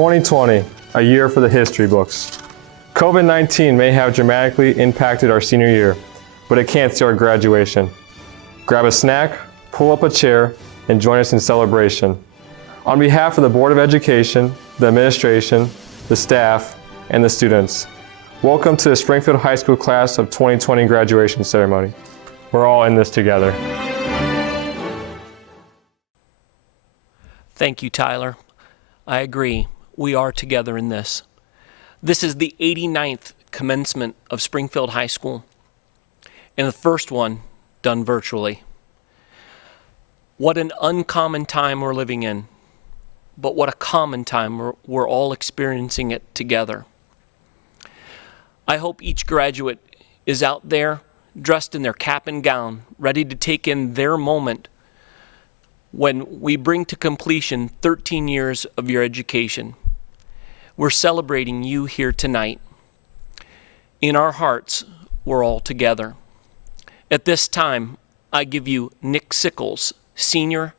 2020, a year for the history books. COVID-19 may have dramatically impacted our senior year, but it can't steal our graduation. Grab a snack, pull up a chair, and join us in celebration. On behalf of the Board of Education, the administration, the staff, and the students, welcome to the Springfield High School Class of 2020 graduation ceremony. We're all in this together. Thank you, Tyler. I agree. We are together in this. This is the 89th commencement of Springfield High School, and the first one done virtually. What an uncommon time we're living in, but what a common time we're all experiencing it together. I hope each graduate is out there dressed in their cap and gown, ready to take in their moment when we bring to completion 13 years of your education. We're celebrating you here tonight. In our hearts, we're all together. At this time, I give you Nick Sickles, senior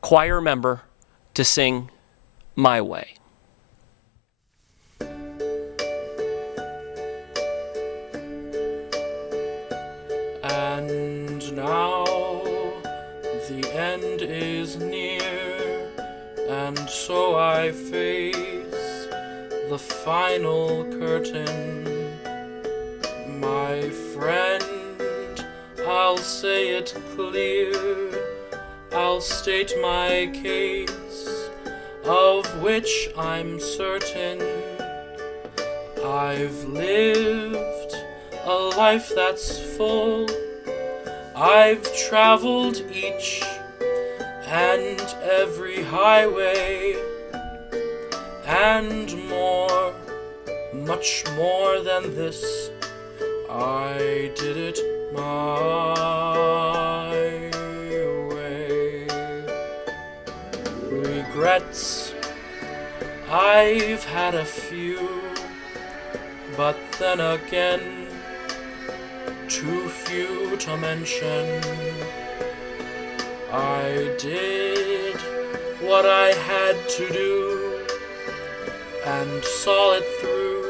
choir member, to sing My Way. And now the end is near, and so I face the final curtain. My friend, I'll say it clear, I'll state my case, of which I'm certain. I've lived a life that's full. I've traveled each and every highway, and more, much more than this. I did it my way. Regrets, I've had a few, but then again, too few to mention. I did what I had to do and saw it through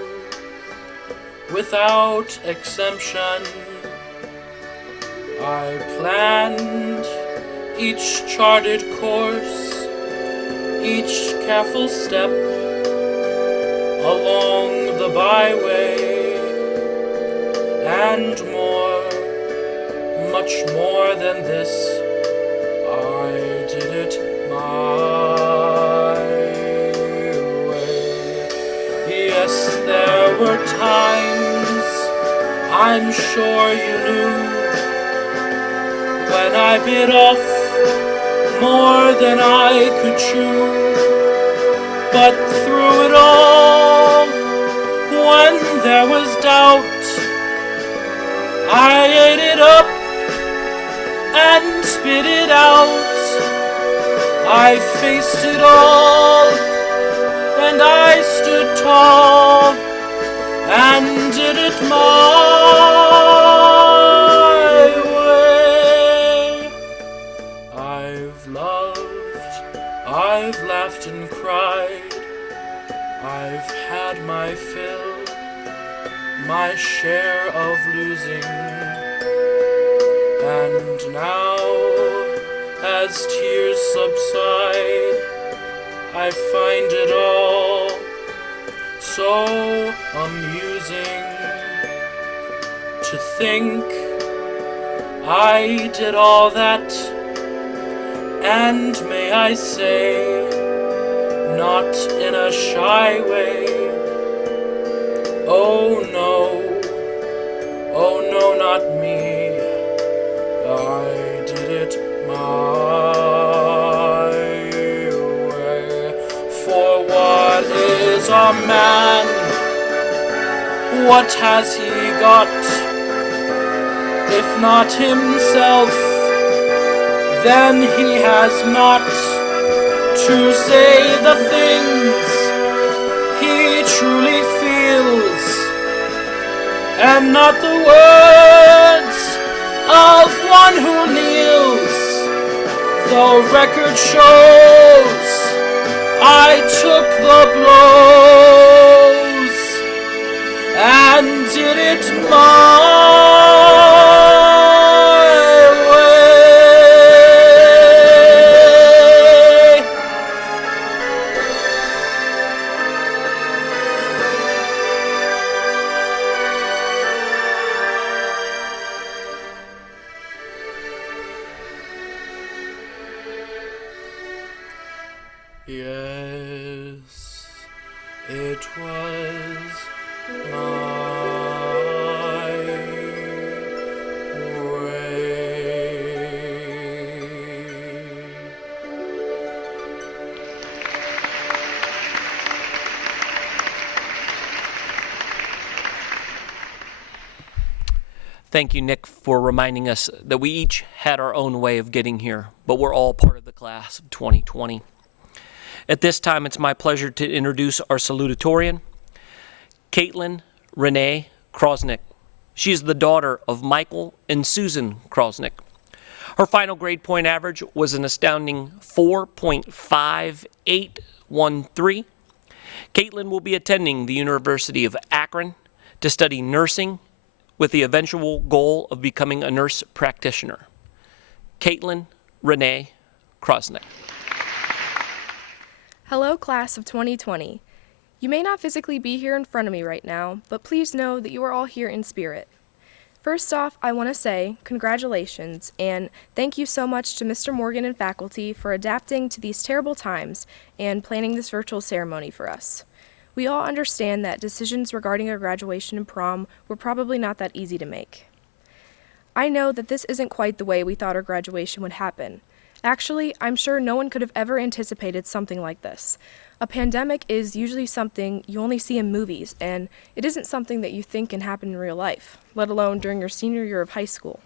without exemption. I planned each charted course, each careful step along the byway, and more, much more than this. I did it my way. Yes, there were times, I'm sure you knew, when I bit off more than I could chew. But through it all, when there was doubt, I ate it up and spit it out. I faced it all, and I stood tall and did it my way. I've loved, I've laughed and cried, I've had my fill, my share of losing. And now, as tears subside, I find it all so amusing to think I did all that, and may I say, not in a shy way. Oh no, not me. I did it my way. For what is a man? What has he got? If not himself, then he has not to say the things he truly feels, and not the words of one who kneels. The record shows I took the blow. Yes, it was my way. Thank you, Nick, for reminding us that we each had our own way of getting here, but we're all part of the class of 2020. At this time, it's my pleasure to introduce our salutatorian, Caitlin Renee Krosnick. She is the daughter of Michael and Susan Krosnick. Her final grade point average was an astounding 4.5813. Caitlin will be attending the University of Akron to study nursing with the eventual goal of becoming a nurse practitioner. Caitlin Renee Krosnick. Hello, class of 2020. You may not physically be here in front of me right now, but please know that you are all here in spirit. First off, I want to say congratulations and thank you so much to Mr. Morgan and faculty for adapting to these terrible times and planning this virtual ceremony for us. We all understand that decisions regarding our graduation and prom were probably not that easy to make. I know that this isn't quite the way we thought our graduation would happen. Actually, I'm sure no one could have ever anticipated something like this. A pandemic is usually something you only see in movies, and it isn't something that you think can happen in real life, let alone during your senior year of high school.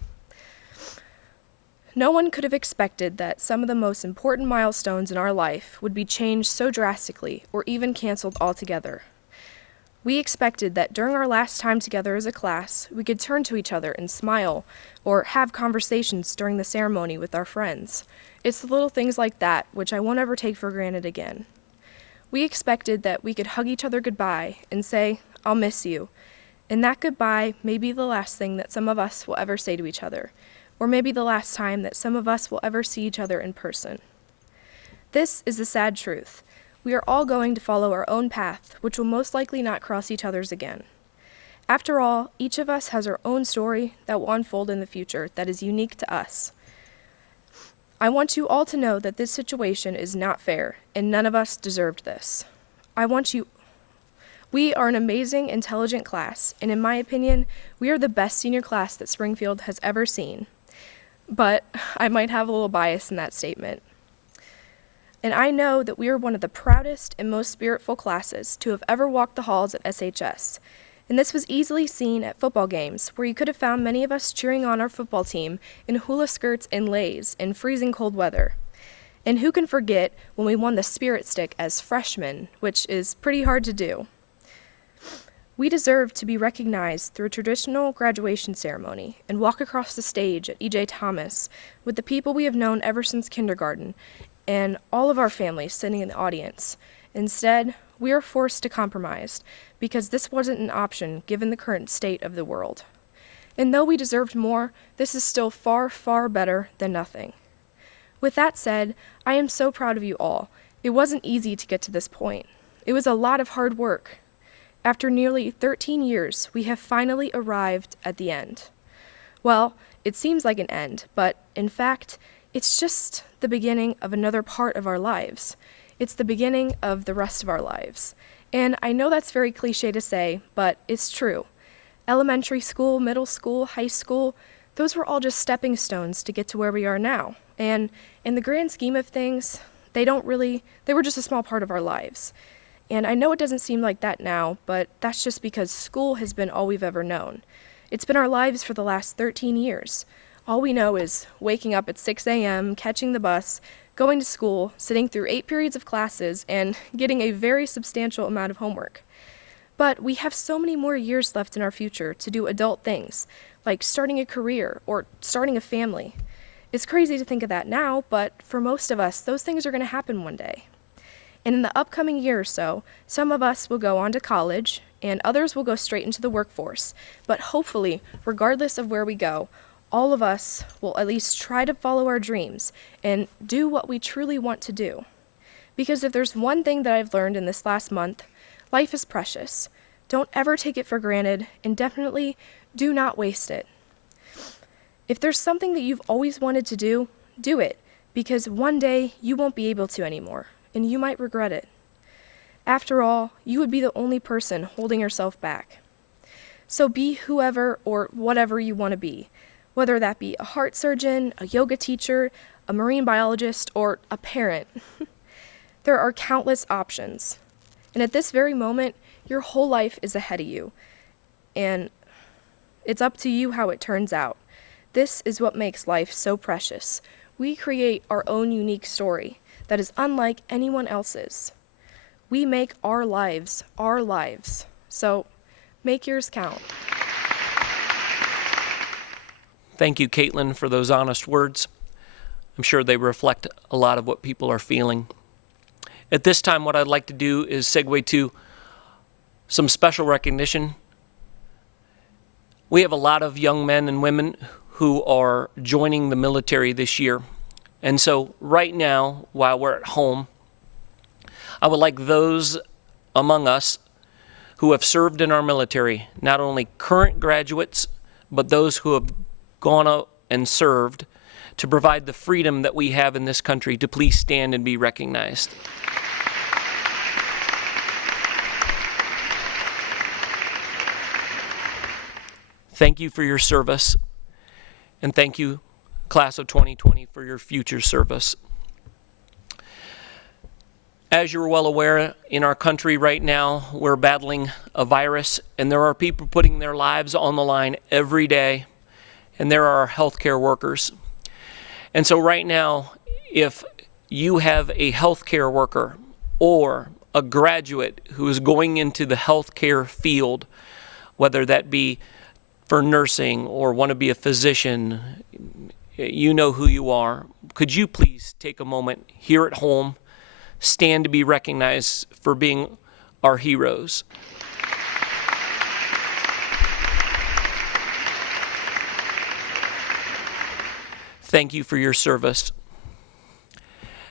No one could have expected that some of the most important milestones in our life would be changed so drastically or even canceled altogether. We expected that during our last time together as a class, we could turn to each other and smile or have conversations during the ceremony with our friends. It's the little things like that which I won't ever take for granted again. We expected that we could hug each other goodbye and say, "I'll miss you." And that goodbye may be the last thing that some of us will ever say to each other, or maybe the last time that some of us will ever see each other in person. This is the sad truth. We are all going to follow our own path, which will most likely not cross each other's again. After all, each of us has our own story that will unfold in the future that is unique to us. I want you all to know that this situation is not fair, and none of us deserved this. We are an amazing, intelligent class, and in my opinion, we are the best senior class that Springfield has ever seen. But I might have a little bias in that statement. And I know that we are one of the proudest and most spiritful classes to have ever walked the halls at SHS. And this was easily seen at football games, where you could have found many of us cheering on our football team in hula skirts and leis in freezing cold weather. And who can forget when we won the Spirit Stick as freshmen, which is pretty hard to do. We deserve to be recognized through a traditional graduation ceremony and walk across the stage at E.J. Thomas with the people we have known ever since kindergarten and all of our families sitting in the audience. Instead, we are forced to compromise because this wasn't an option given the current state of the world. And though we deserved more, this is still far, far better than nothing. With that said, I am so proud of you all. It wasn't easy to get to this point. It was a lot of hard work. After nearly 13 years, we have finally arrived at the end. Well, it seems like an end, but in fact, it's just the beginning of another part of our lives. It's the beginning of the rest of our lives. And I know that's very cliche to say, but it's true. Elementary school, middle school, high school, those were all just stepping stones to get to where we are now. And in the grand scheme of things, they were just a small part of our lives. And I know it doesn't seem like that now, but that's just because school has been all we've ever known. It's been our lives for the last 13 years. All we know is waking up at 6 a.m., catching the bus, going to school, sitting through 8 periods of classes, and getting a very substantial amount of homework. But we have so many more years left in our future to do adult things, like starting a career or starting a family. It's crazy to think of that now, but for most of us, those things are going to happen one day. And in the upcoming year or so, some of us will go on to college, and others will go straight into the workforce. But hopefully, regardless of where we go, all of us will at least try to follow our dreams and do what we truly want to do. Because if there's one thing that I've learned in this last month, life is precious. Don't ever take it for granted, and definitely do not waste it. If there's something that you've always wanted to do, do it, because one day you won't be able to anymore. and you might regret it. After all, you would be the only person holding yourself back. So be whoever or whatever you want to be, whether that be a heart surgeon, a yoga teacher, a marine biologist, or a parent. There are countless options. And at this very moment, your whole life is ahead of you. And it's up to you how it turns out. This is what makes life so precious. We create our own unique story that is unlike anyone else's. We make our lives our lives. So make yours count. Thank you, Caitlin, for those honest words. I'm sure they reflect a lot of what people are feeling. At this time, what I'd like to do is segue to some special recognition. We have a lot of young men and women who are joining the military this year. And so right now, while we're at home, I would like those among us who have served in our military, not only current graduates, but those who have gone out and served, to provide the freedom that we have in this country, to please stand and be recognized. Thank you for your service, and thank you, class of 2020, for your future service. As you're well aware, in our country right now, we're battling a virus, and there are people putting their lives on the line every day, and there are healthcare workers. And so right now, if you have a healthcare worker or a graduate who is going into the healthcare field, whether that be for nursing or want to be a physician, you know who you are. Could you please take a moment here at home, stand to be recognized for being our heroes? Thank you for your service.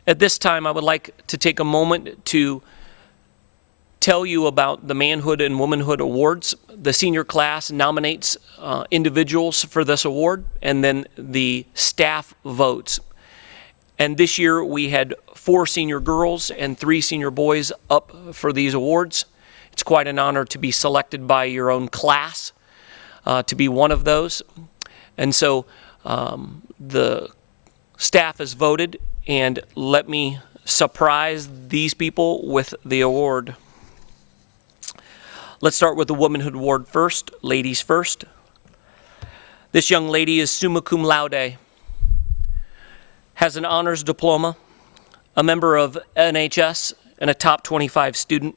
At this time, I would like to take a moment to tell you about the Manhood and Womanhood Awards. The senior class nominates individuals for this award, and then the staff votes. And this year we had 4 senior girls and 3 senior boys up for these awards. It's quite an honor to be selected by your own class to be one of those. And so the staff has voted, and let me surprise these people with the award. Let's start with the Womanhood Award first, ladies first. This young lady is summa cum laude, has an honors diploma, a member of NHS, and a top 25 student.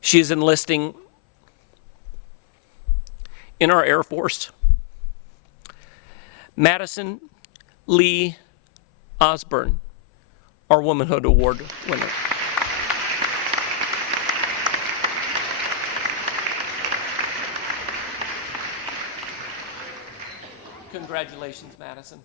She is enlisting in our Air Force. Madison Lee Osborne, our Womanhood Award winner. Congratulations, Madison.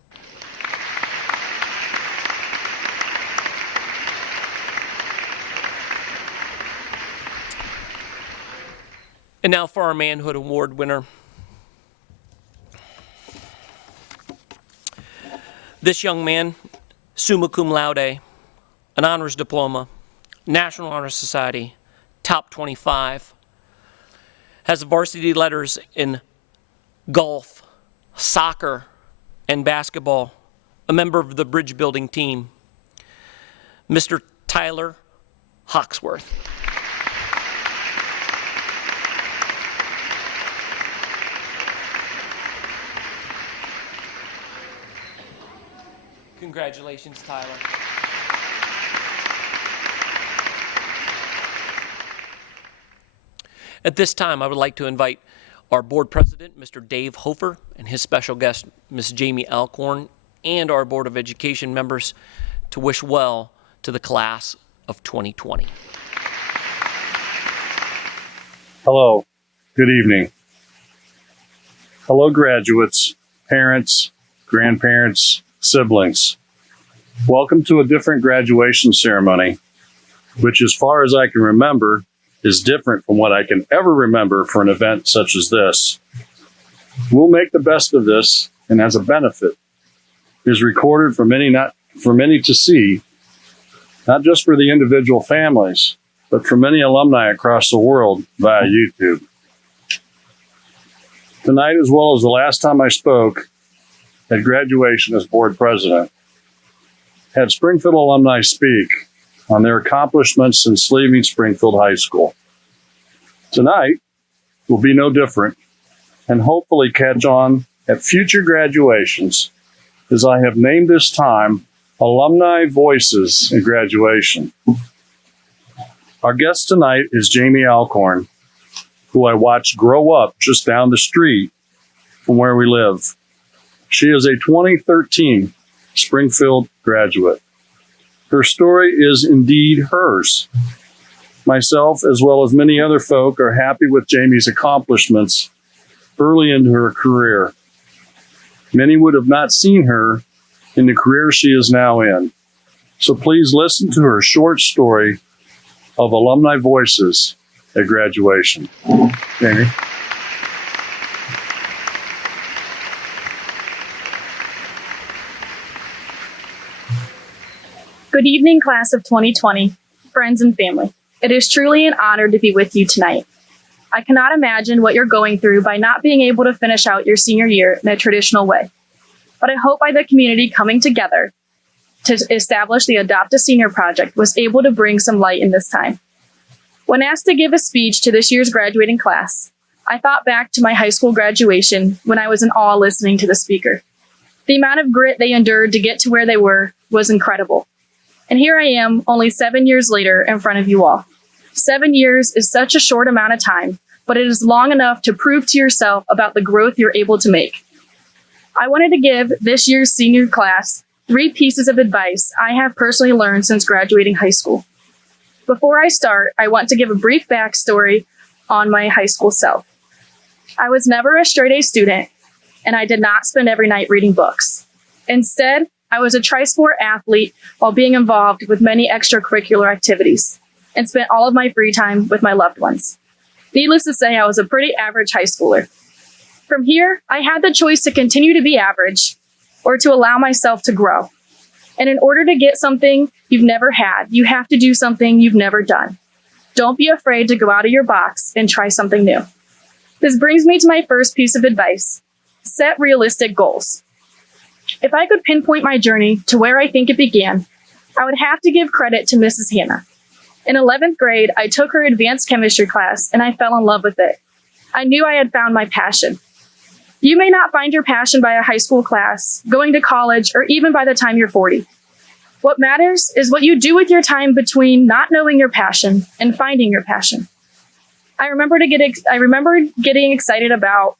And now for our Manhood Award winner. This young man, summa cum laude, an honors diploma, National Honor Society, top 25, has varsity letters in golf, soccer, and basketball, a member of the bridge building team, Mr. Tyler Hawksworth. Congratulations, Tyler. At this time, I would like to invite our board president, Mr. Dave Hofer, and his special guest, Ms. Jamie Alcorn, and our Board of Education members to wish well to the class of 2020. Hello, good evening. Hello, graduates, parents, grandparents, siblings. Welcome to a different graduation ceremony, which, as far as I can remember, is different from what I can ever remember for an event such as this. We'll make the best of this, and as a benefit, is recorded for many to see, not just for the individual families, but for many alumni across the world via YouTube. Tonight, as well as the last time I spoke at graduation as board president, had Springfield alumni speak on their accomplishments since leaving Springfield High School. Tonight will be no different, and hopefully catch on at future graduations, as I have named this time Alumni Voices at Graduation. Our guest tonight is Jamie Alcorn, who I watched grow up just down the street from where we live. She is a 2013 Springfield graduate. Her story is indeed hers. Myself, as well as many other folk, are happy with Jamie's accomplishments early in her career. Many would have not seen her in the career she is now in. So please listen to her short story of Alumni Voices at Graduation. Jamie. Good evening, class of 2020, friends and family. It is truly an honor to be with you tonight. I cannot imagine what you're going through by not being able to finish out your senior year in a traditional way. But I hope by the community coming together to establish the Adopt a Senior project was able to bring some light in this time. When asked to give a speech to this year's graduating class, I thought back to my high school graduation when I was in awe listening to the speaker. The amount of grit they endured to get to where they were was incredible. And here I am, only 7 years later, in front of you all. 7 years is such a short amount of time, but it is long enough to prove to yourself about the growth you're able to make. I wanted to give this year's senior class 3 pieces of advice I have personally learned since graduating high school. Before I start, I want to give a brief backstory on my high school self. I was never a straight-A student, and I did not spend every night reading books. Instead, I was a tri-sport athlete while being involved with many extracurricular activities and spent all of my free time with my loved ones. Needless to say, I was a pretty average high schooler. From here, I had the choice to continue to be average or to allow myself to grow. And in order to get something you've never had, you have to do something you've never done. Don't be afraid to go out of your box and try something new. This brings me to my first piece of advice. Set realistic goals. If I could pinpoint my journey to where I think it began, I would have to give credit to Mrs. Hannah. In 11th grade, I took her advanced chemistry class and I fell in love with it. I knew I had found my passion. You may not find your passion by a high school class, going to college, or even by the time you're 40. What matters is what you do with your time between not knowing your passion and finding your passion. I remember getting excited about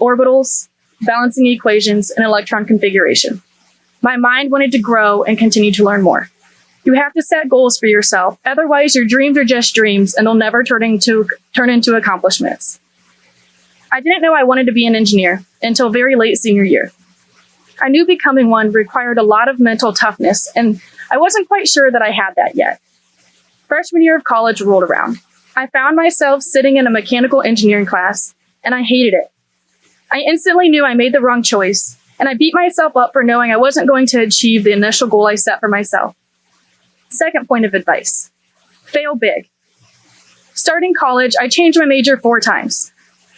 orbitals, balancing equations, and electron configuration. My mind wanted to grow and continue to learn more. You have to set goals for yourself, otherwise your dreams are just dreams and they'll never turn into accomplishments. I didn't know I wanted to be an engineer until very late senior year. I knew becoming one required a lot of mental toughness, and I wasn't quite sure that I had that yet. Freshman year of college rolled around. I found myself sitting in a mechanical engineering class, and I hated it. I instantly knew I made the wrong choice, and I beat myself up for knowing I wasn't going to achieve the initial goal I set for myself. Second point of advice, fail big. Starting college, I changed my major 4 times.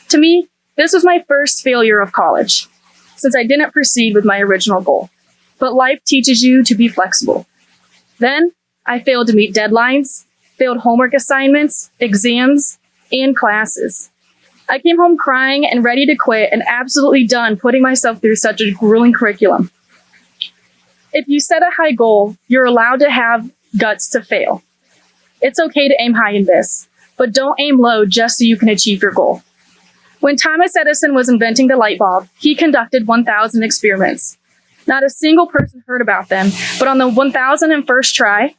To me, this was my first failure of college, since I didn't proceed with my original goal. But life teaches you to be flexible. Then, I failed to meet deadlines, failed homework assignments, exams, and classes. I came home crying and ready to quit and absolutely done putting myself through such a grueling curriculum. If you set a high goal, you're allowed to have guts to fail. It's okay to aim high in this, but don't aim low just so you can achieve your goal. When Thomas Edison was inventing the light bulb, he conducted 1,000 experiments. Not a single person heard about them, but on the 1,001st try,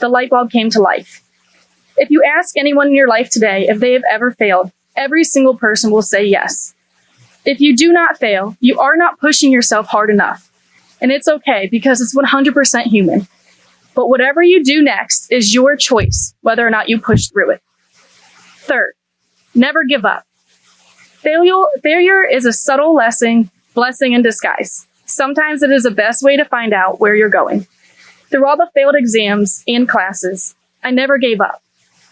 the light bulb came to life. If you ask anyone in your life today if they have ever failed, every single person will say yes. If you do not fail, you are not pushing yourself hard enough. And it's okay because it's 100% human. But whatever you do next is your choice, whether or not you push through it. Third, never give up. Failure is a subtle blessing in disguise. Sometimes it is the best way to find out where you're going. Through all the failed exams and classes, I never gave up.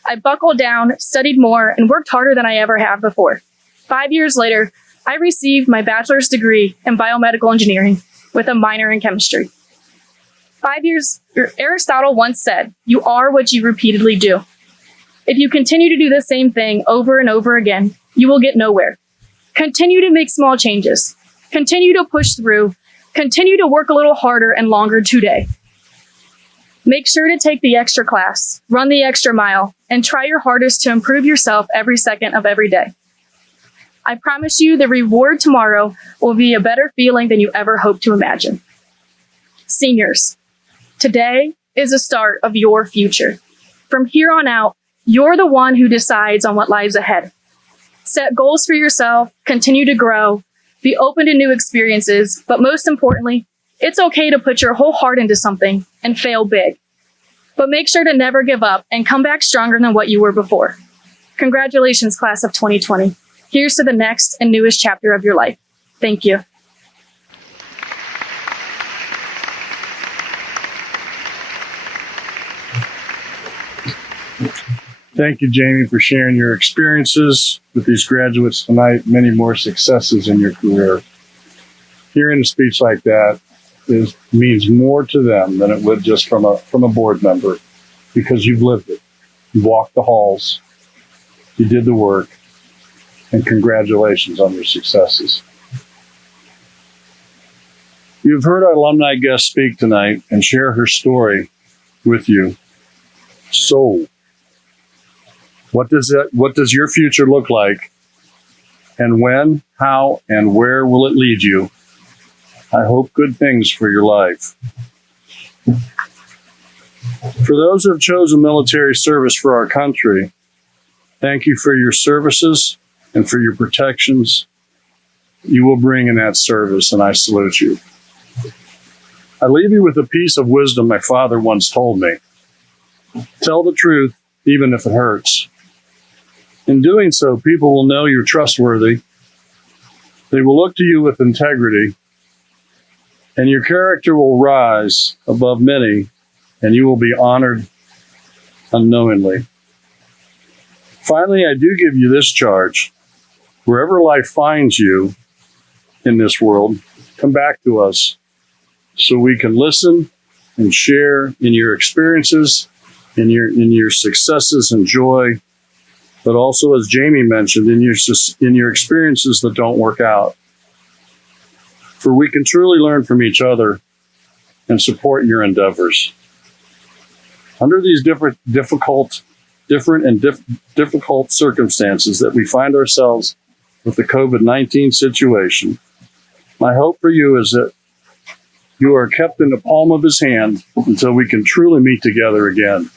I buckled down, studied more, and worked harder than I ever have before. 5 years later, I received my bachelor's degree in biomedical engineering with a minor in chemistry. Aristotle once said, "You are what you repeatedly do." If you continue to do the same thing over and over again, you will get nowhere. Continue to make small changes. Continue to push through. Continue to work a little harder and longer today. Make sure to take the extra class, run the extra mile, and try your hardest to improve yourself every second of every day. I promise you the reward tomorrow will be a better feeling than you ever hoped to imagine. Seniors, today is the start of your future. From here on out, you're the one who decides on what lies ahead. Set goals for yourself, continue to grow, be open to new experiences, but most importantly, it's okay to put your whole heart into something and fail big. But make sure to never give up and come back stronger than what you were before. Congratulations, class of 2020. Here's to the next and newest chapter of your life. Thank you. Thank you, Jamie, for sharing your experiences with these graduates tonight. Many more successes in your career. Hearing a speech like that means more to them than it would just from a board member, because you've lived it. You walked the halls. You did the work. And congratulations on your successes. You've heard our alumni guest speak tonight and share her story with you. So, what does your future look like? And when, how, and where will it lead you? I hope good things for your life. For those who have chosen military service for our country, thank you for your services and for your protections you will bring in that service, and I salute you. I leave you with a piece of wisdom my father once told me. Tell the truth, even if it hurts. In doing so, people will know you're trustworthy. They will look to you with integrity, and your character will rise above many, and you will be honored unknowingly. Finally, I do give you this charge. Wherever life finds you in this world, come back to us so we can listen and share in your experiences, in your successes and joy, but also, as Jamie mentioned, in your experiences that don't work out. For we can truly learn from each other and support your endeavors. Under these difficult circumstances that we find ourselves with the COVID-19 situation, my hope for you is that you are kept in the palm of his hand until we can truly meet together again.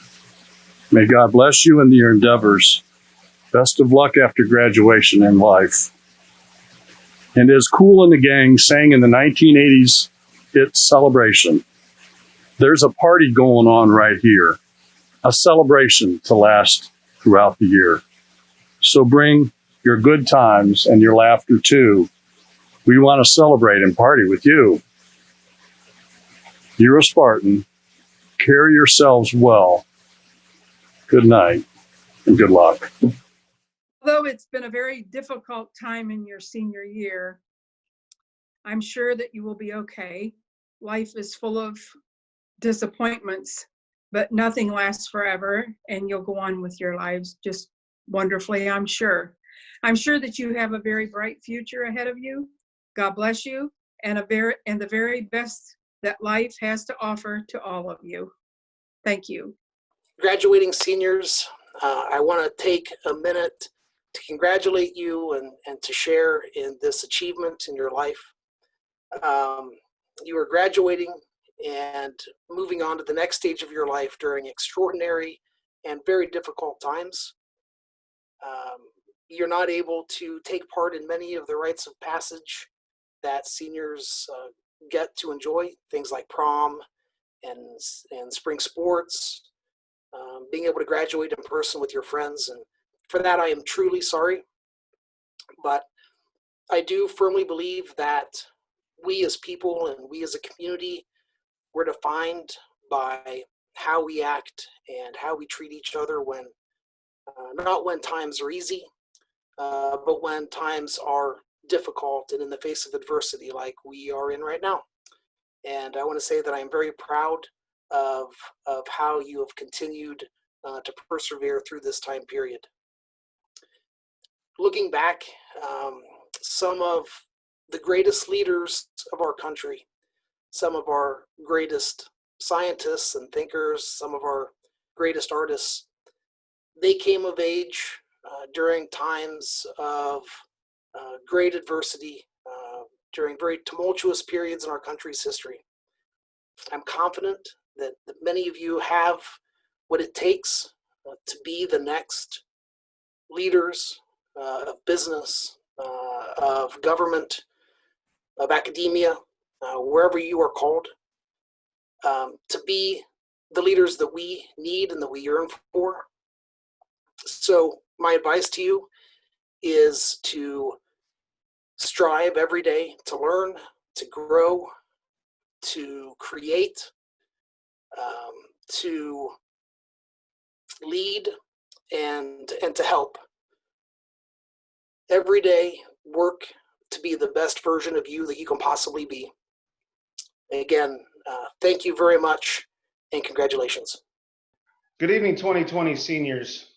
May God bless you in your endeavors. Best of luck after graduation in life. And as Kool and the Gang sang in the 1980s hit Celebration, there's a party going on right here, a celebration to last throughout the year. So bring your good times and your laughter too. We want to celebrate and party with you. You're a Spartan. Carry yourselves well. Good night and good luck. Although it's been a very difficult time in your senior year, I'm sure that you will be okay. Life is full of disappointments, but nothing lasts forever, and you'll go on with your lives just wonderfully, I'm sure. I'm sure that you have a very bright future ahead of you. God bless you, and the very best that life has to offer to all of you. Thank you. Graduating seniors, I want to take a minute to congratulate you and to share in this achievement in your life. You are graduating and moving on to the next stage of your life during extraordinary and very difficult times. You're not able to take part in many of the rites of passage that seniors get to enjoy, things like prom and spring sports, being able to graduate in person with your friends. And for that, I am truly sorry. But I do firmly believe that we as people and we as a community, we're defined by how we act and how we treat each other when, not when times are easy, but when times are difficult and in the face of adversity like we are in right now. And I want to say that I'm very proud of how you have continued to persevere through this time period. Looking back, some of the greatest leaders of our country, some of our greatest scientists and thinkers, some of our greatest artists, they came of age during times of great adversity, during very tumultuous periods in our country's history. I'm confident that many of you have what it takes to be the next leaders of business, of government, of academia, wherever you are called, to be the leaders that we need and that we yearn for. So my advice to you is to strive every day to learn, to grow, to create, to lead, and to help. Every day, work to be the best version of you that you can possibly be. Again, thank you very much, and congratulations. Good evening, 2020 seniors.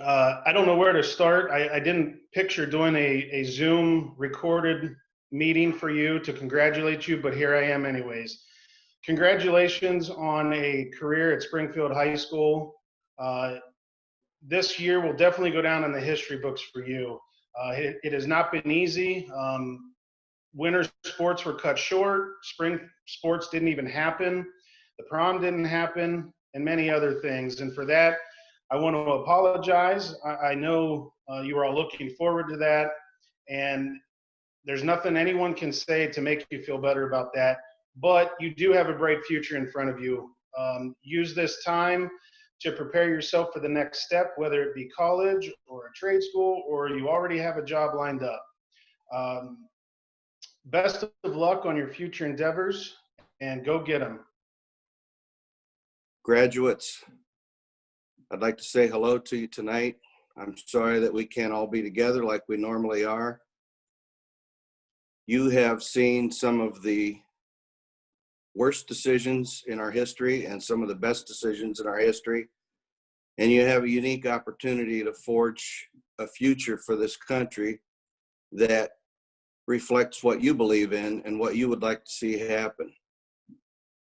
I don't know where to start. I didn't picture doing a Zoom recorded meeting for you to congratulate you, but here I am anyways. Congratulations on a career at Springfield High School. This year will definitely go down in the history books for you. It has not been easy. Winter sports were cut short. Spring sports didn't even happen. The prom didn't happen, and many other things. And for that, I want to apologize. I know you are all looking forward to that, and there's nothing anyone can say to make you feel better about that, but you do have a bright future in front of you. Use this time to prepare yourself for the next step, whether it be college or a trade school, or you already have a job lined up. Best of luck on your future endeavors, and go get them. Graduates, I'd like to say hello to you tonight. I'm sorry that we can't all be together like we normally are. You have seen some of the worst decisions in our history and some of the best decisions in our history. And you have a unique opportunity to forge a future for this country that reflects what you believe in and what you would like to see happen.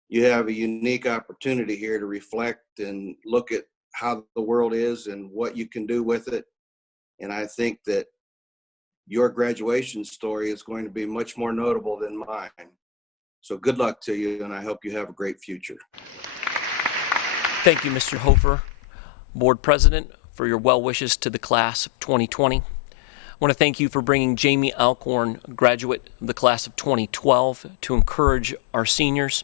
You have a unique opportunity here to reflect and look at how the world is and what you can do with it. And I think that your graduation story is going to be much more notable than mine. So good luck to you, and I hope you have a great future. Thank you, Mr. Hofer, Board President, for your well wishes to the class of 2020. I want to thank you for bringing Jamie Alcorn, graduate of the class of 2012, to encourage our seniors.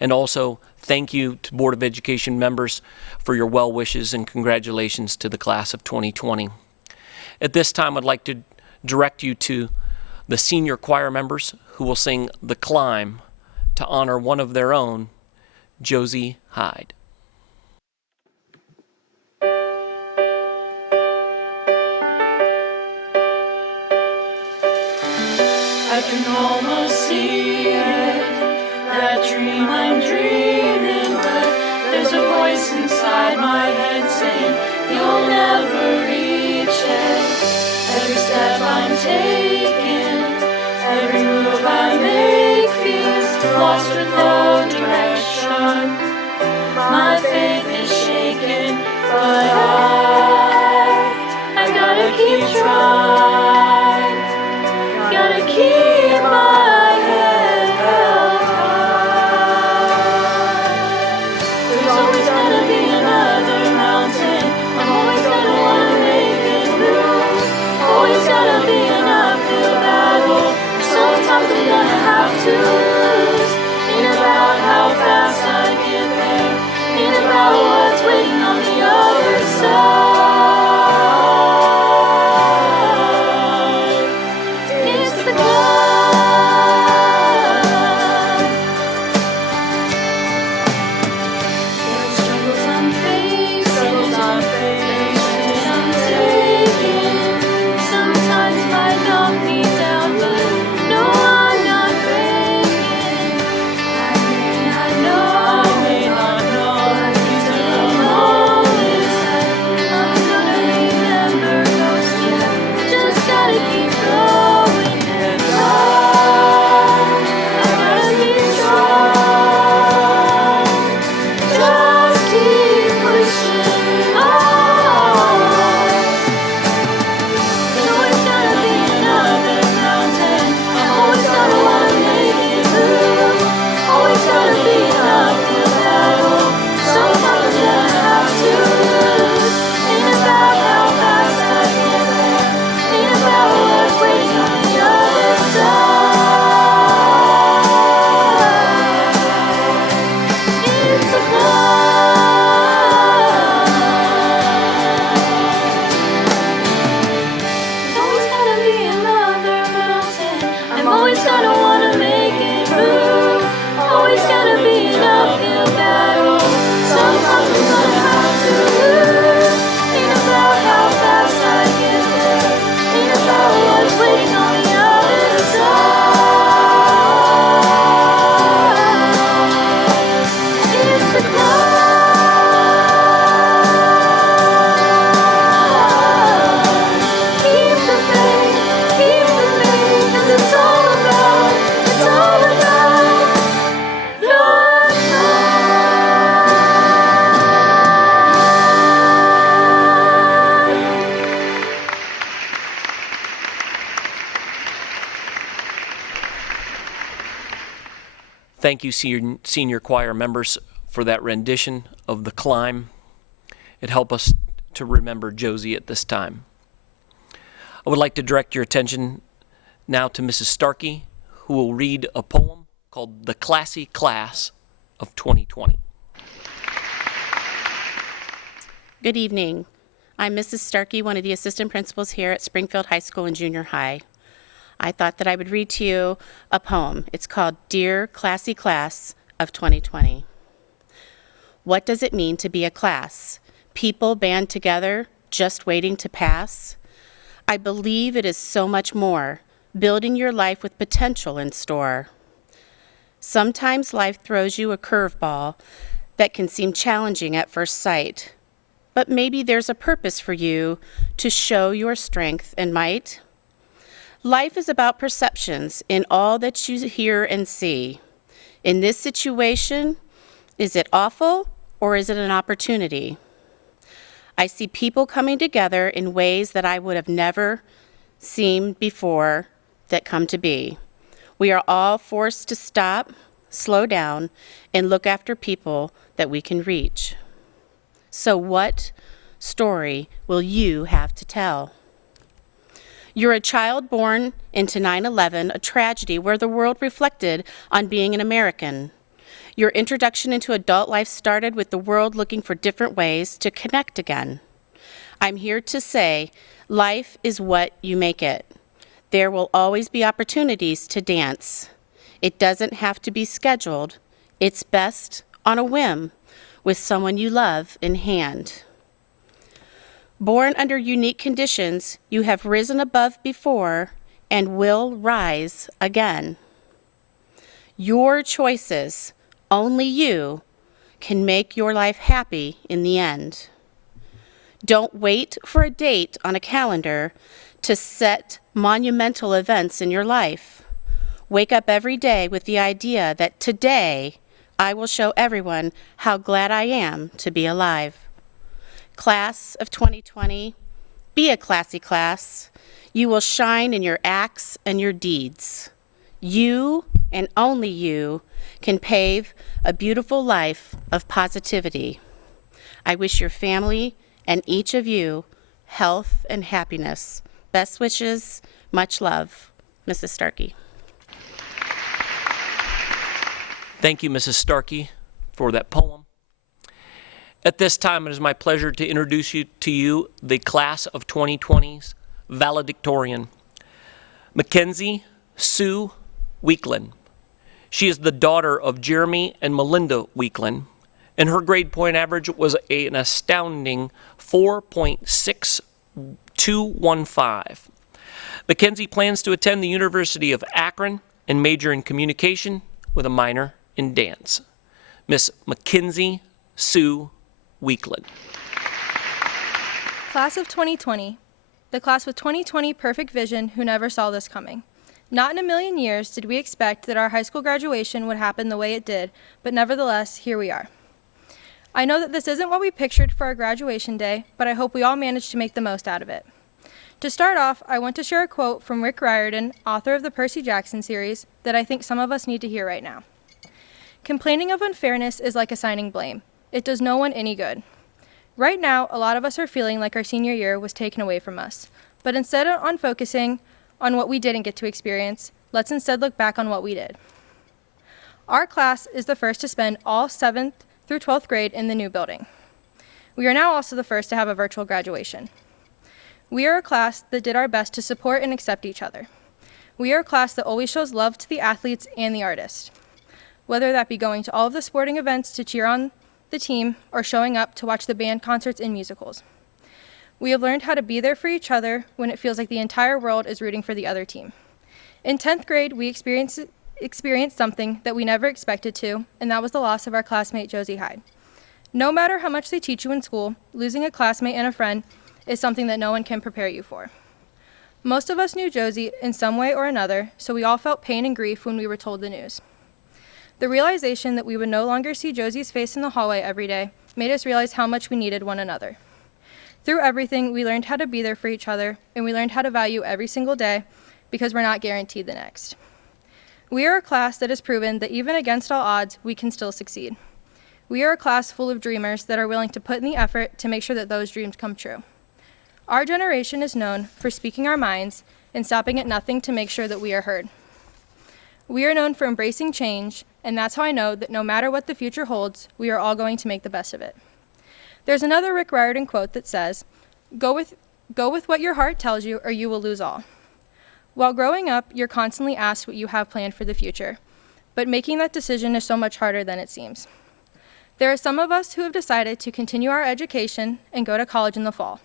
And also, thank you to Board of Education members for your well wishes and congratulations to the class of 2020. At this time, I'd like to direct you to the senior choir members who will sing The Climb to honor one of their own, Josie Hyde. I can almost see it, that dream I'm dreaming, but there's a voice inside my head saying you'll never reach it. Every step I'm taking, every move I make feels lost with no direction. My faith is shaken, but I gotta keep trying. Gotta keep my Thank you, senior choir members, for that rendition of The Climb. It helped us to remember Josie at this time. I would like to direct your attention now to Mrs. Starkey, who will read a poem called The Classy Class of 2020. Good evening. I'm Mrs. Starkey, one of the assistant principals here at Springfield High School and Junior High. I thought that I would read to you a poem. It's called Dear Classy Class of 2020. What does it mean to be a class? People band together, just waiting to pass? I believe it is so much more, building your life with potential in store. Sometimes life throws you a curveball that can seem challenging at first sight, but maybe there's a purpose for you to show your strength and might. Life is about perceptions in all that you hear and see. In this situation, is it awful or is it an opportunity? I see people coming together in ways that I would have never seen before that come to be. We are all forced to stop, slow down, and look after people that we can reach. So what story will you have to tell? You're a child born into 9/11, a tragedy where the world reflected on being an American. Your introduction into adult life started with the world looking for different ways to connect again. I'm here to say, life is what you make it. There will always be opportunities to dance. It doesn't have to be scheduled. It's best on a whim with someone you love in hand. Born under unique conditions, you have risen above before and will rise again. Your choices, only you, can make your life happy in the end. Don't wait for a date on a calendar to set monumental events in your life. Wake up every day with the idea that today I will show everyone how glad I am to be alive. Class of 2020, be a classy class. You will shine in your acts and your deeds. You, and only you, can pave a beautiful life of positivity. I wish your family and each of you health and happiness. Best wishes, much love, Mrs. Starkey. Thank you, Mrs. Starkey, for that poem. At this time, it is my pleasure to introduce to you the class of 2020's valedictorian, Mackenzie Sue Weekland. She is the daughter of Jeremy and Melinda Weekland, and her grade point average was an astounding 4.6215. Mackenzie plans to attend the University of Akron and major in communication with a minor in dance. Miss Mackenzie Sue Weekland. Class of 2020. The class with 2020 perfect vision who never saw this coming. Not in a million years did we expect that our high school graduation would happen the way it did, but nevertheless, here we are. I know that this isn't what we pictured for our graduation day, but I hope we all managed to make the most out of it. To start off, I want to share a quote from Rick Riordan, author of the Percy Jackson series, that I think some of us need to hear right now. Complaining of unfairness is like assigning blame. It does no one any good. Right now, a lot of us are feeling like our senior year was taken away from us. But instead of focusing on what we didn't get to experience, let's instead look back on what we did. Our class is the first to spend all 7th through 12th grade in the new building. We are now also the first to have a virtual graduation. We are a class that did our best to support and accept each other. We are a class that always shows love to the athletes and the artists, whether that be going to all of the sporting events to cheer on the team or showing up to watch the band concerts and musicals. We have learned how to be there for each other when it feels like the entire world is rooting for the other team. In 10th grade, we experienced something that we never expected to, and that was the loss of our classmate, Josie Hyde. No matter how much they teach you in school, losing a classmate and a friend is something that no one can prepare you for. Most of us knew Josie in some way or another, so we all felt pain and grief when we were told the news. The realization that we would no longer see Josie's face in the hallway every day made us realize how much we needed one another. Through everything, we learned how to be there for each other, and we learned how to value every single day because we're not guaranteed the next. We are a class that has proven that even against all odds, we can still succeed. We are a class full of dreamers that are willing to put in the effort to make sure that those dreams come true. Our generation is known for speaking our minds and stopping at nothing to make sure that we are heard. We are known for embracing change, and that's how I know that no matter what the future holds, we are all going to make the best of it. There's another Rick Riordan quote that says, go with what your heart tells you or you will lose all. While growing up, you're constantly asked what you have planned for the future, but making that decision is so much harder than it seems. There are some of us who have decided to continue our education and go to college in the fall.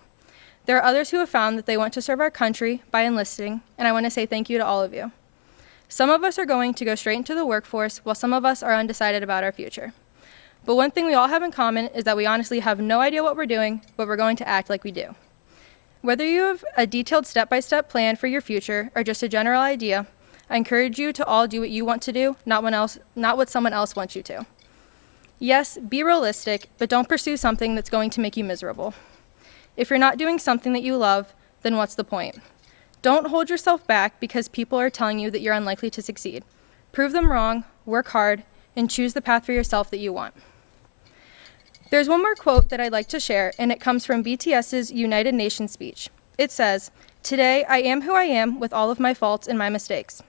There are others who have found that they want to serve our country by enlisting, and I want to say thank you to all of you. Some of us are going to go straight into the workforce, while some of us are undecided about our future. But one thing we all have in common is that we honestly have no idea what we're doing, but we're going to act like we do. Whether you have a detailed step-by-step plan for your future or just a general idea, I encourage you to all do what you want to do, not what someone else wants you to. Yes, be realistic, but don't pursue something that's going to make you miserable. If you're not doing something that you love, then what's the point? Don't hold yourself back because people are telling you that you're unlikely to succeed. Prove them wrong, work hard, and choose the path for yourself that you want. There's one more quote that I'd like to share, and it comes from BTS's United Nations speech. It says, "Today, I am who I am with all of my faults and my mistakes.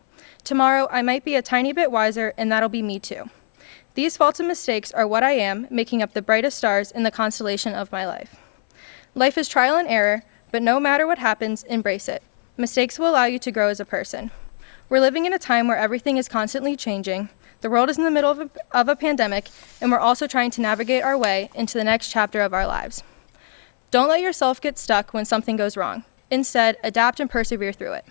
Tomorrow, I might be a tiny bit wiser, and that'll be me too. These faults and mistakes are what I am, making up the brightest stars in the constellation of my life. Life is trial and error, but no matter what happens, embrace it. Mistakes will allow you to grow as a person. We're living in a time where everything is constantly changing. The world is in the middle of a pandemic, and we're also trying to navigate our way into the next chapter of our lives. Don't let yourself get stuck when something goes wrong. Instead, adapt and persevere through it.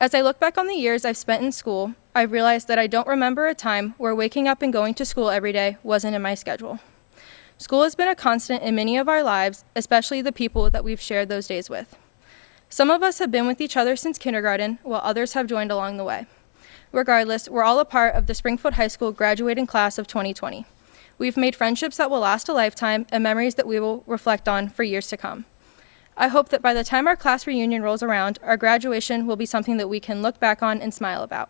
As I look back on the years I've spent in school, I've realized that I don't remember a time where waking up and going to school every day wasn't in my schedule. School has been a constant in many of our lives, especially the people that we've shared those days with. Some of us have been with each other since kindergarten, while others have joined along the way. Regardless, we're all a part of the Springfield High School graduating class of 2020. We've made friendships that will last a lifetime and memories that we will reflect on for years to come. I hope that by the time our class reunion rolls around, our graduation will be something that we can look back on and smile about.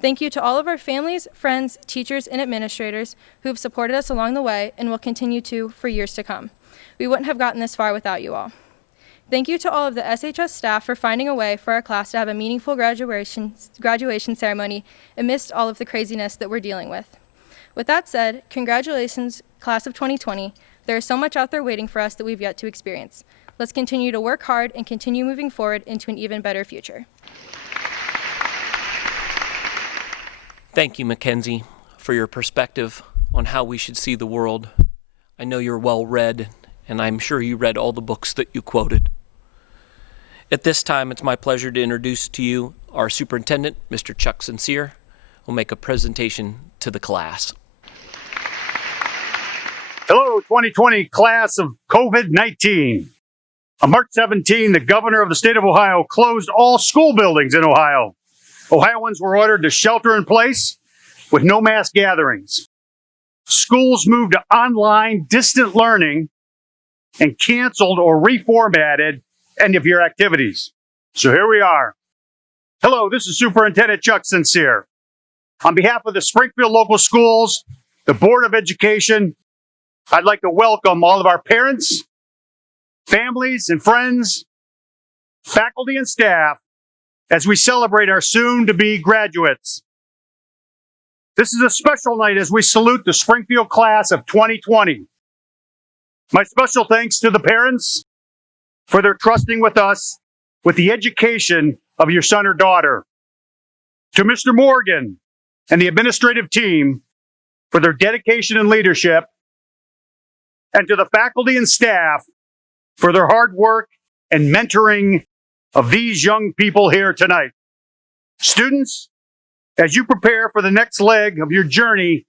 Thank you to all of our families, friends, teachers, and administrators who have supported us along the way and will continue to for years to come. We wouldn't have gotten this far without you all. Thank you to all of the SHS staff for finding a way for our class to have a meaningful graduation ceremony amidst all of the craziness that we're dealing with. With that said, congratulations, class of 2020. There is so much out there waiting for us that we've yet to experience. Let's continue to work hard and continue moving forward into an even better future. Thank you, Mackenzie, for your perspective on how we should see the world. I know you're well read, and I'm sure you read all the books that you quoted. At this time, it's my pleasure to introduce to you our superintendent, Mr. Chuck Sincere, who will make a presentation to the class. Hello, 2020 class of COVID-19. On March 17, the governor of the state of Ohio closed all school buildings in Ohio. Ohioans were ordered to shelter in place with no mass gatherings. Schools moved to online distant learning and canceled or reformatted any of your activities. So here we are. Hello, this is Superintendent Chuck Sincere. On behalf of the Springfield local schools, the Board of Education, I'd like to welcome all of our parents, families and friends, faculty and staff, as we celebrate our soon-to-be graduates. This is a special night as we salute the Springfield class of 2020. My special thanks to the parents for their trusting with us with the education of your son or daughter. To Mr. Morgan and the administrative team for their dedication and leadership, and to the faculty and staff for their hard work and mentoring of these young people here tonight. Students, as you prepare for the next leg of your journey,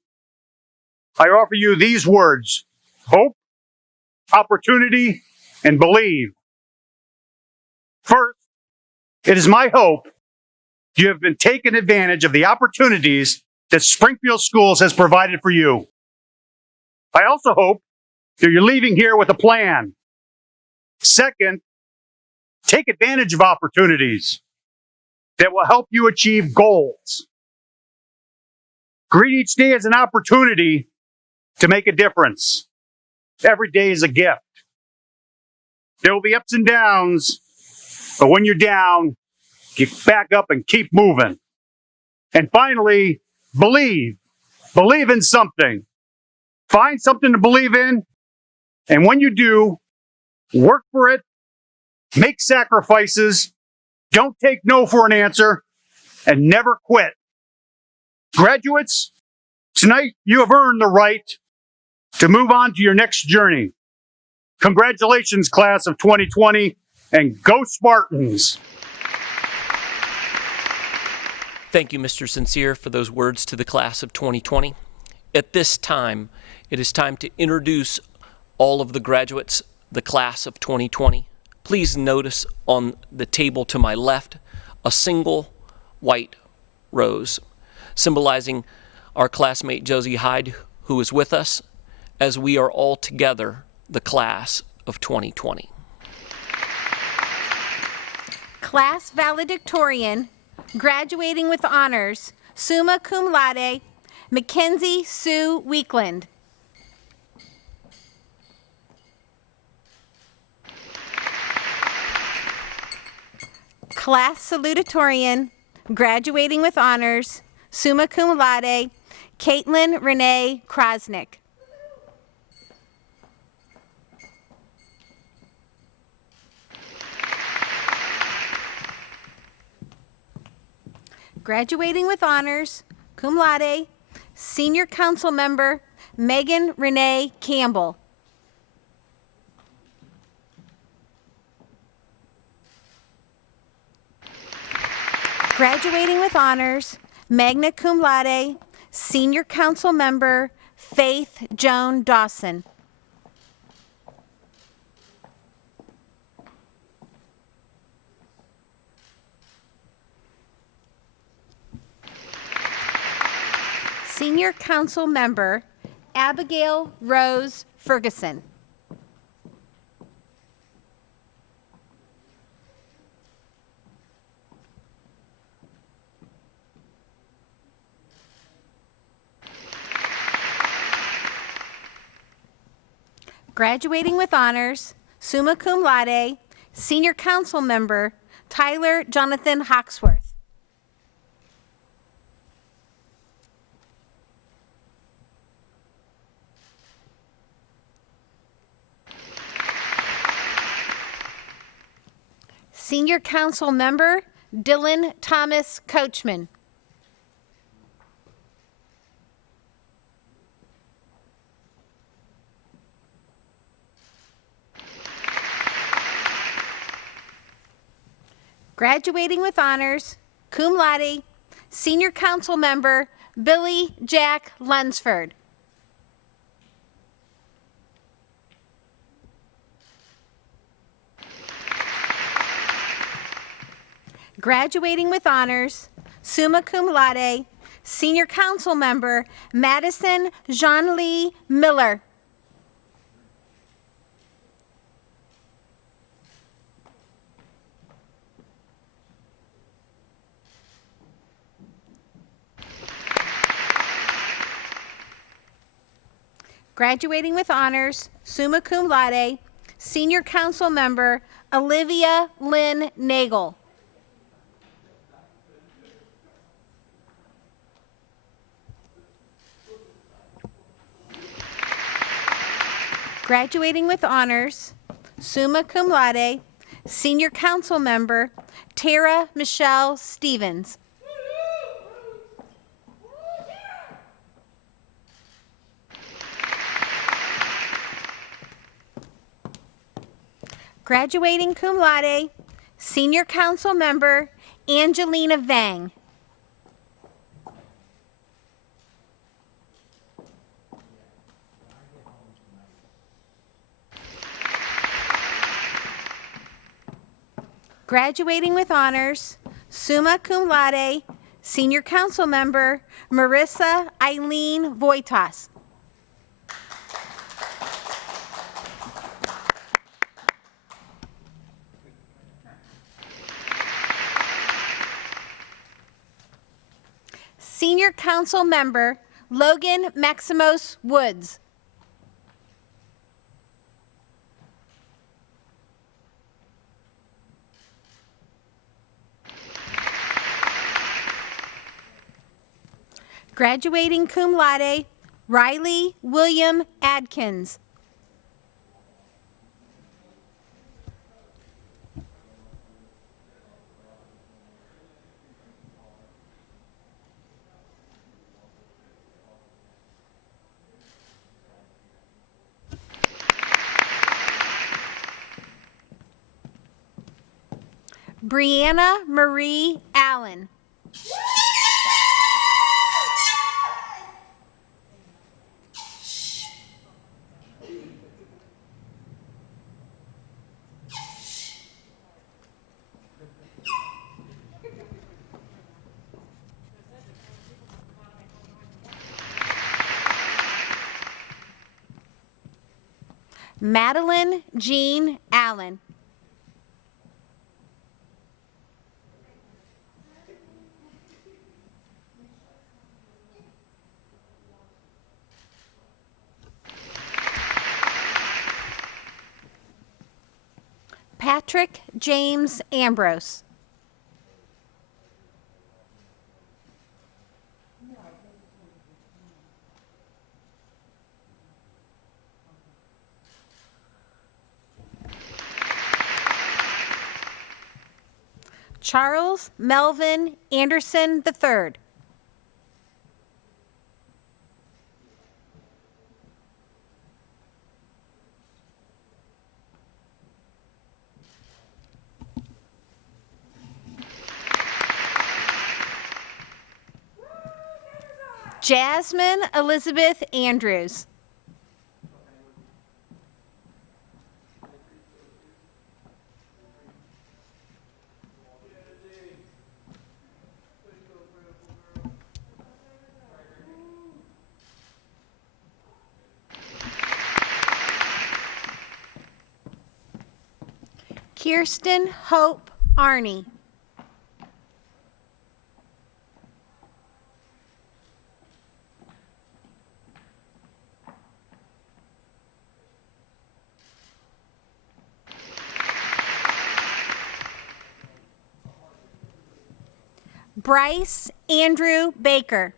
I offer you these words: hope, opportunity, and believe. First, it is my hope you have been taking advantage of the opportunities that Springfield Schools has provided for you. I also hope that you're leaving here with a plan. Second, take advantage of opportunities that will help you achieve goals. Greet each day as an opportunity to make a difference. Every day is a gift. There will be ups and downs, but when you're down, get back up and keep moving. And finally, believe. Believe in something. Find something to believe in, and when you do, work for it, make sacrifices, don't take no for an answer, and never quit. Graduates, tonight you have earned the right to move on to your next journey. Congratulations, class of 2020, and go Spartans! Thank you, Mr. Sincere, for those words to the class of 2020. At this time, it is time to introduce all of the graduates, the class of 2020. Please notice on the table to my left a single white rose, symbolizing our classmate Josie Hyde, who is with us, as we are all together the class of 2020. Class Valedictorian, graduating with honors, summa cum laude, Mackenzie Sue Weekland. Class Salutatorian, graduating with honors, summa cum laude, Caitlin Renee Krosnick. Graduating with honors, cum laude, Senior Council Member Megan Renee Campbell. Graduating with honors, magna cum laude, Senior Council Member Faith Joan Dawson. Senior Council Member Abigail Rose Ferguson. Graduating with honors, summa cum laude, Senior Council Member Tyler Jonathan Hawksworth. Senior Council Member Dylan Thomas Coachman. Graduating with honors, cum laude, Senior Council Member Billy Jack Lunsford. Graduating with honors, summa cum laude, Senior Council Member Madison Jean-Lee Miller. Graduating with honors, summa cum laude, Senior Council Member Olivia Lynn Nagel. Graduating with honors, summa cum laude, Senior Council Member Tara Michelle Stevens. Graduating cum laude, Senior Council Member Angelina Vang. Graduating with honors, summa cum laude, Senior Council Member Marissa Eileen Voitas. Senior Council Member Logan Maximos Woods. Graduating cum laude, Riley William Adkins. Brianna Marie Allen. Madeline Jean Allen. Patrick James Ambrose. Charles Melvin Anderson III. Jasmine Elizabeth Andrews. Kirsten Hope Arney. Bryce Andrew Baker.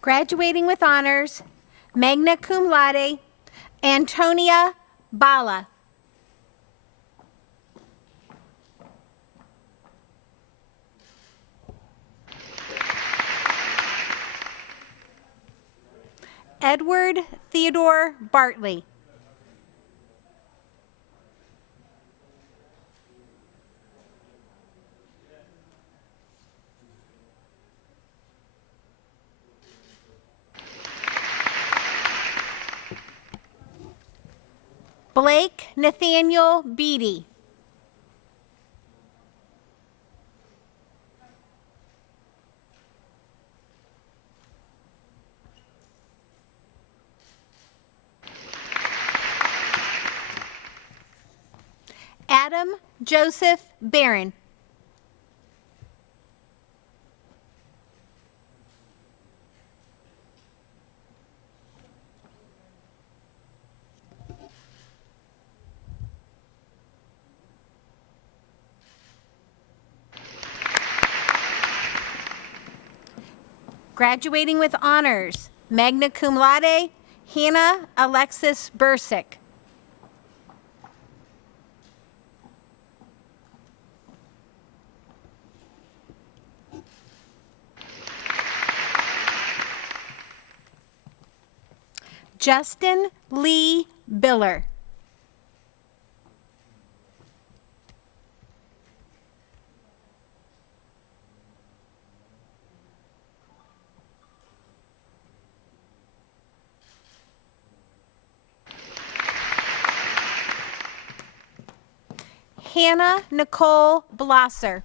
Graduating with honors, magna cum laude, Antonia Bala. Edward Theodore Bartley. Blake Nathaniel Beatty. Adam Joseph Barron. Graduating with honors, magna cum laude, Hannah Alexis Bursick. Justin Lee Biller. Hannah Nicole Blosser.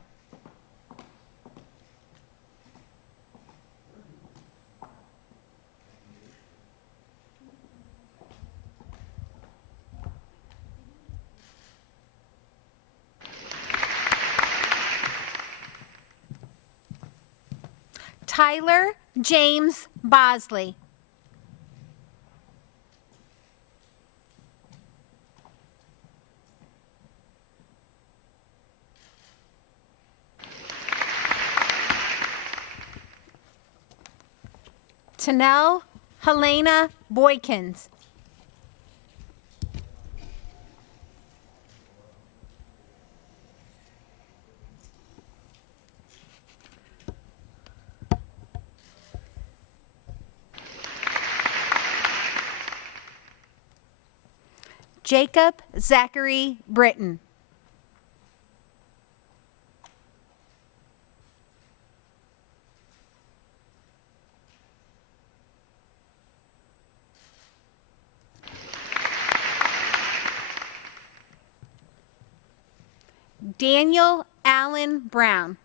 Tyler James Bosley. Tanel Helena Boykins. Jacob Zachary Britton. Daniel Allen Brown.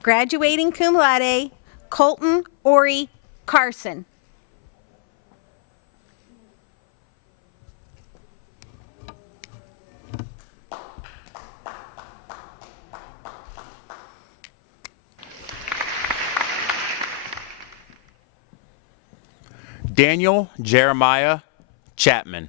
Graduating cum laude, Colton Ori Carson. Daniel Jeremiah Chapman.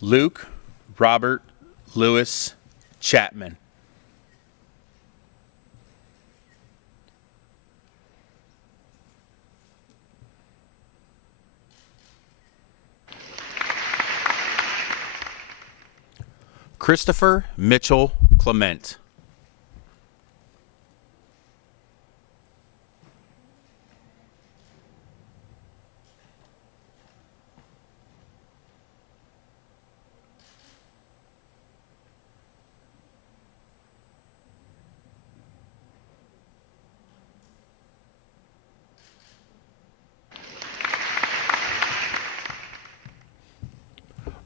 Luke Robert Lewis Chapman. Christopher Mitchell Clement.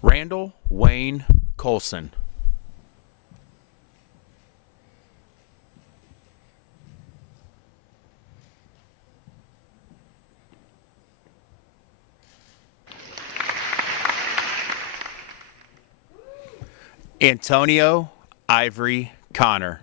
Randall Wayne Colson. Antonio Ivory Connor.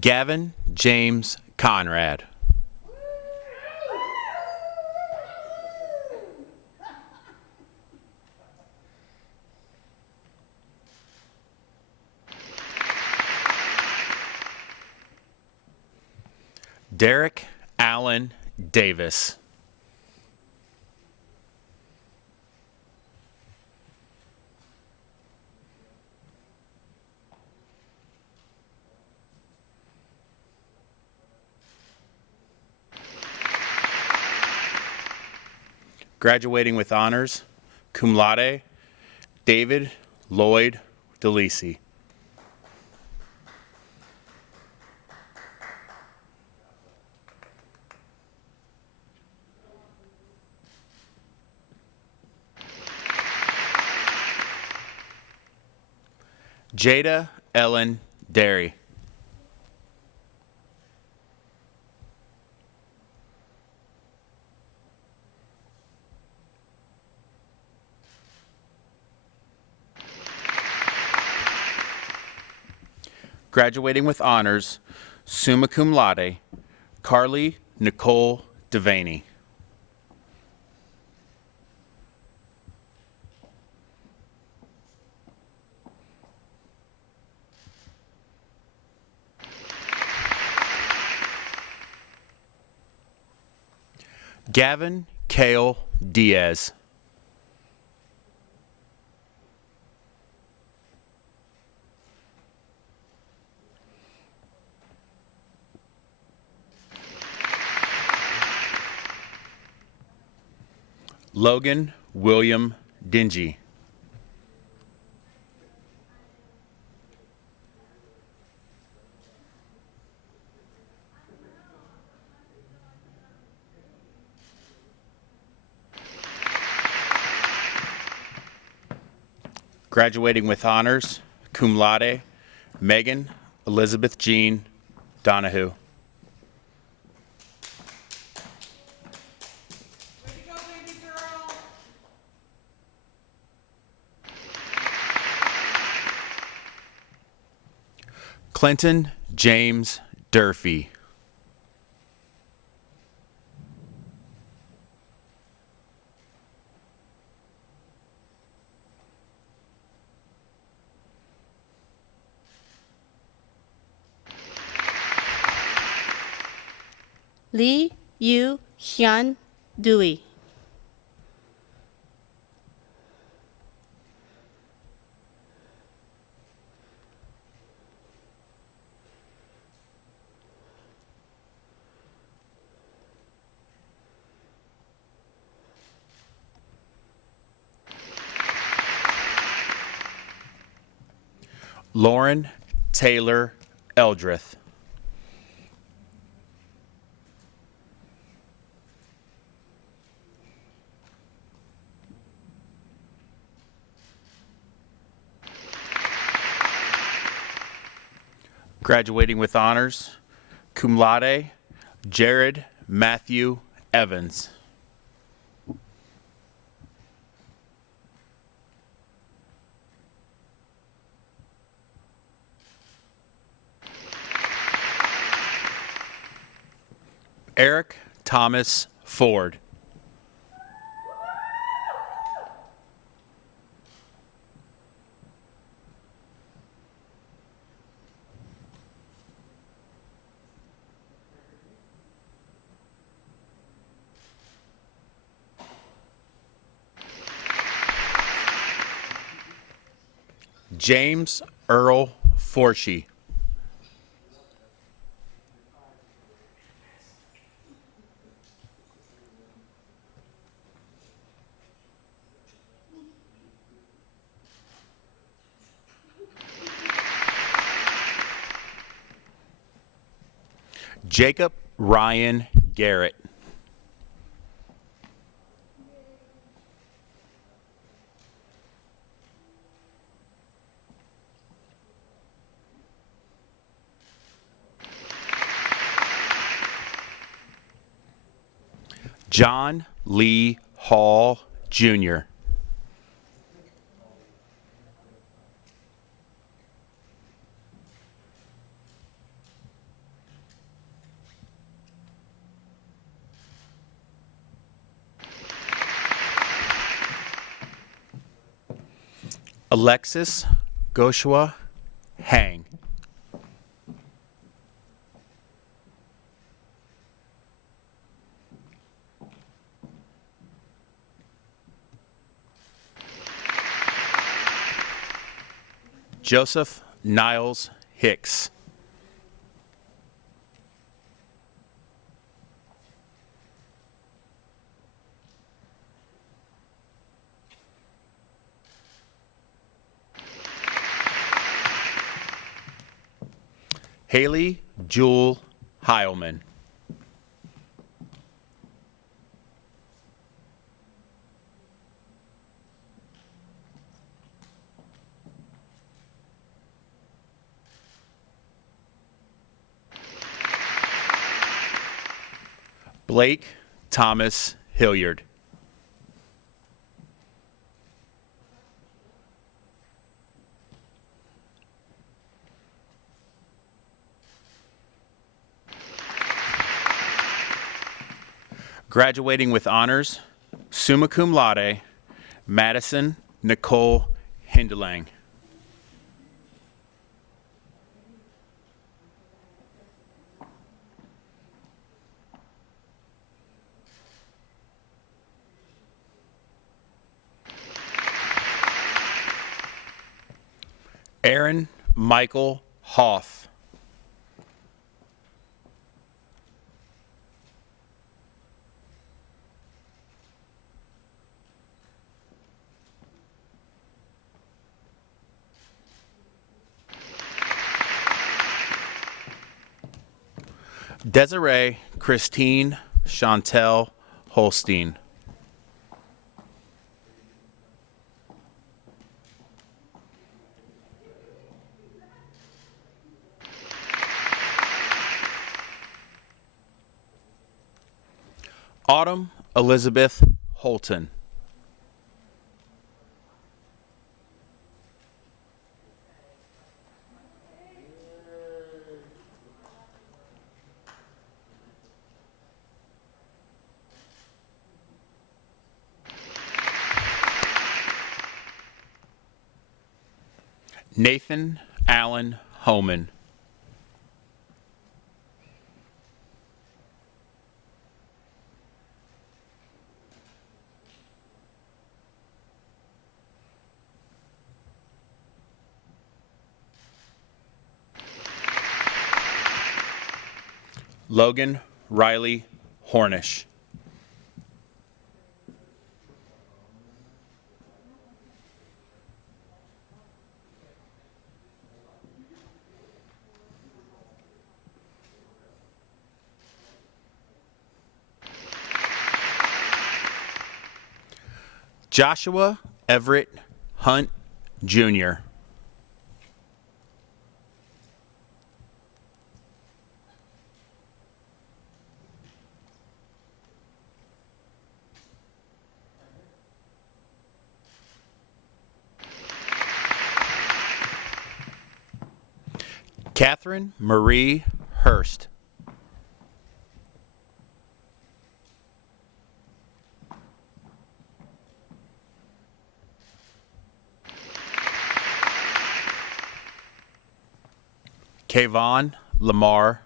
Gavin James Conrad. Derek Allen Davis. Graduating with honors, cum laude, David Lloyd DeLisi. Jada Ellen Derry. Graduating with honors, summa cum laude, Carly Nicole Devaney. Gavin Cale Diaz. Logan William Dingy. Graduating with honors, cum laude, Megan Elizabeth Jean Donahue. Clinton James Durfee. Lee Yu Hyun Dewey. Lauren Taylor Eldrith. Graduating with honors, cum laude, Jared Matthew Evans. Eric Thomas Ford. James Earl Forshee. Jacob Ryan Garrett. John Lee Hall, Jr. Alexis Goshua Hang. Joseph Niles Hicks. Haley Jewel Heilman. Blake Thomas Hilliard. Graduating with honors, summa cum laude, Madison Nicole Hindelang. Aaron Michael Hoff. Desiree Christine Chantel Holstein. Autumn Elizabeth Holton. Nathan Allen Homan. Logan Riley Hornish. Joshua Everett Hunt Jr. Catherine Marie Hurst. Kayvon Lamar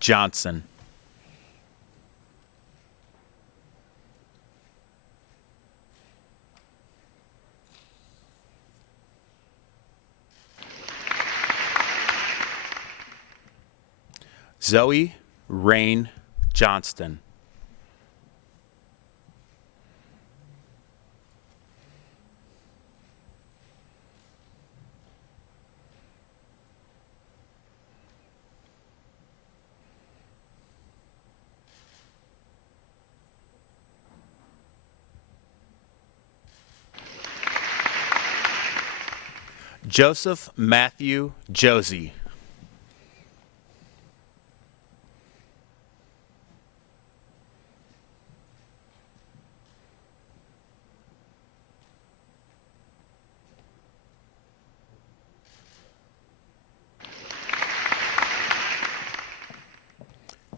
Johnson. Zoe Rain Johnston. Joseph Matthew Josie.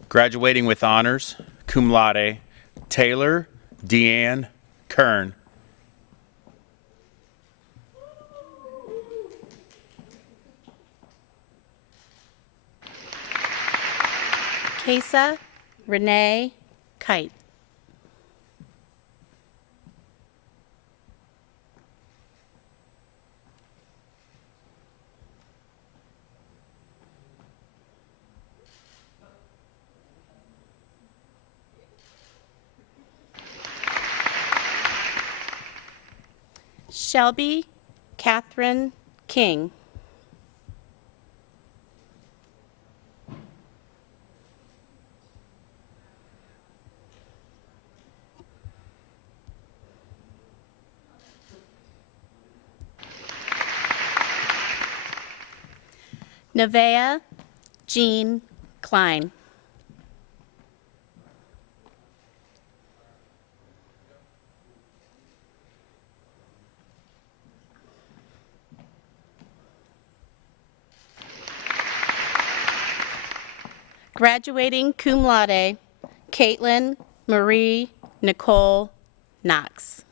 Graduating with honors, cum laude, Taylor Deanne Kern. Kesa Renee Kite. Shelby Catherine King. Nevaeh Jean Klein. Graduating cum laude, Caitlin Marie Nicole Knox.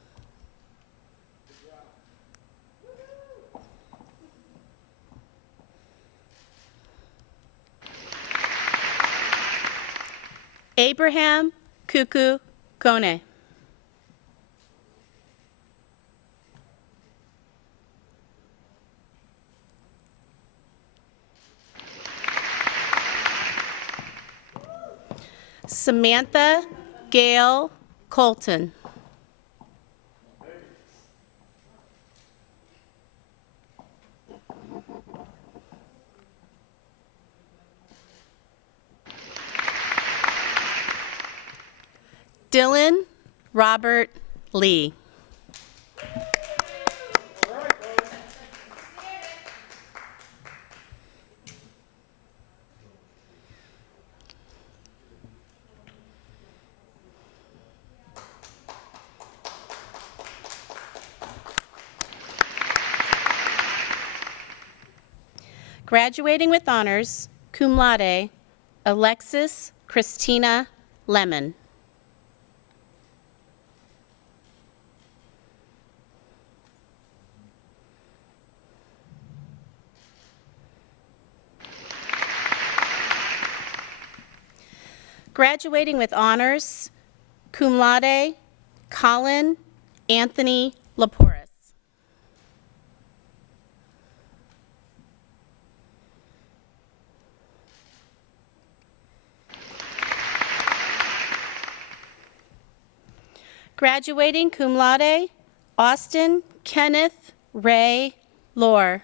Abraham Kuku Kone. Samantha Gail Colton. Dylan Robert Lee. Graduating with honors, cum laude, Alexis Christina Lemon. Graduating with honors, cum laude, Colin Anthony Laporis. Graduating cum laude, Austin Kenneth Ray Lohr.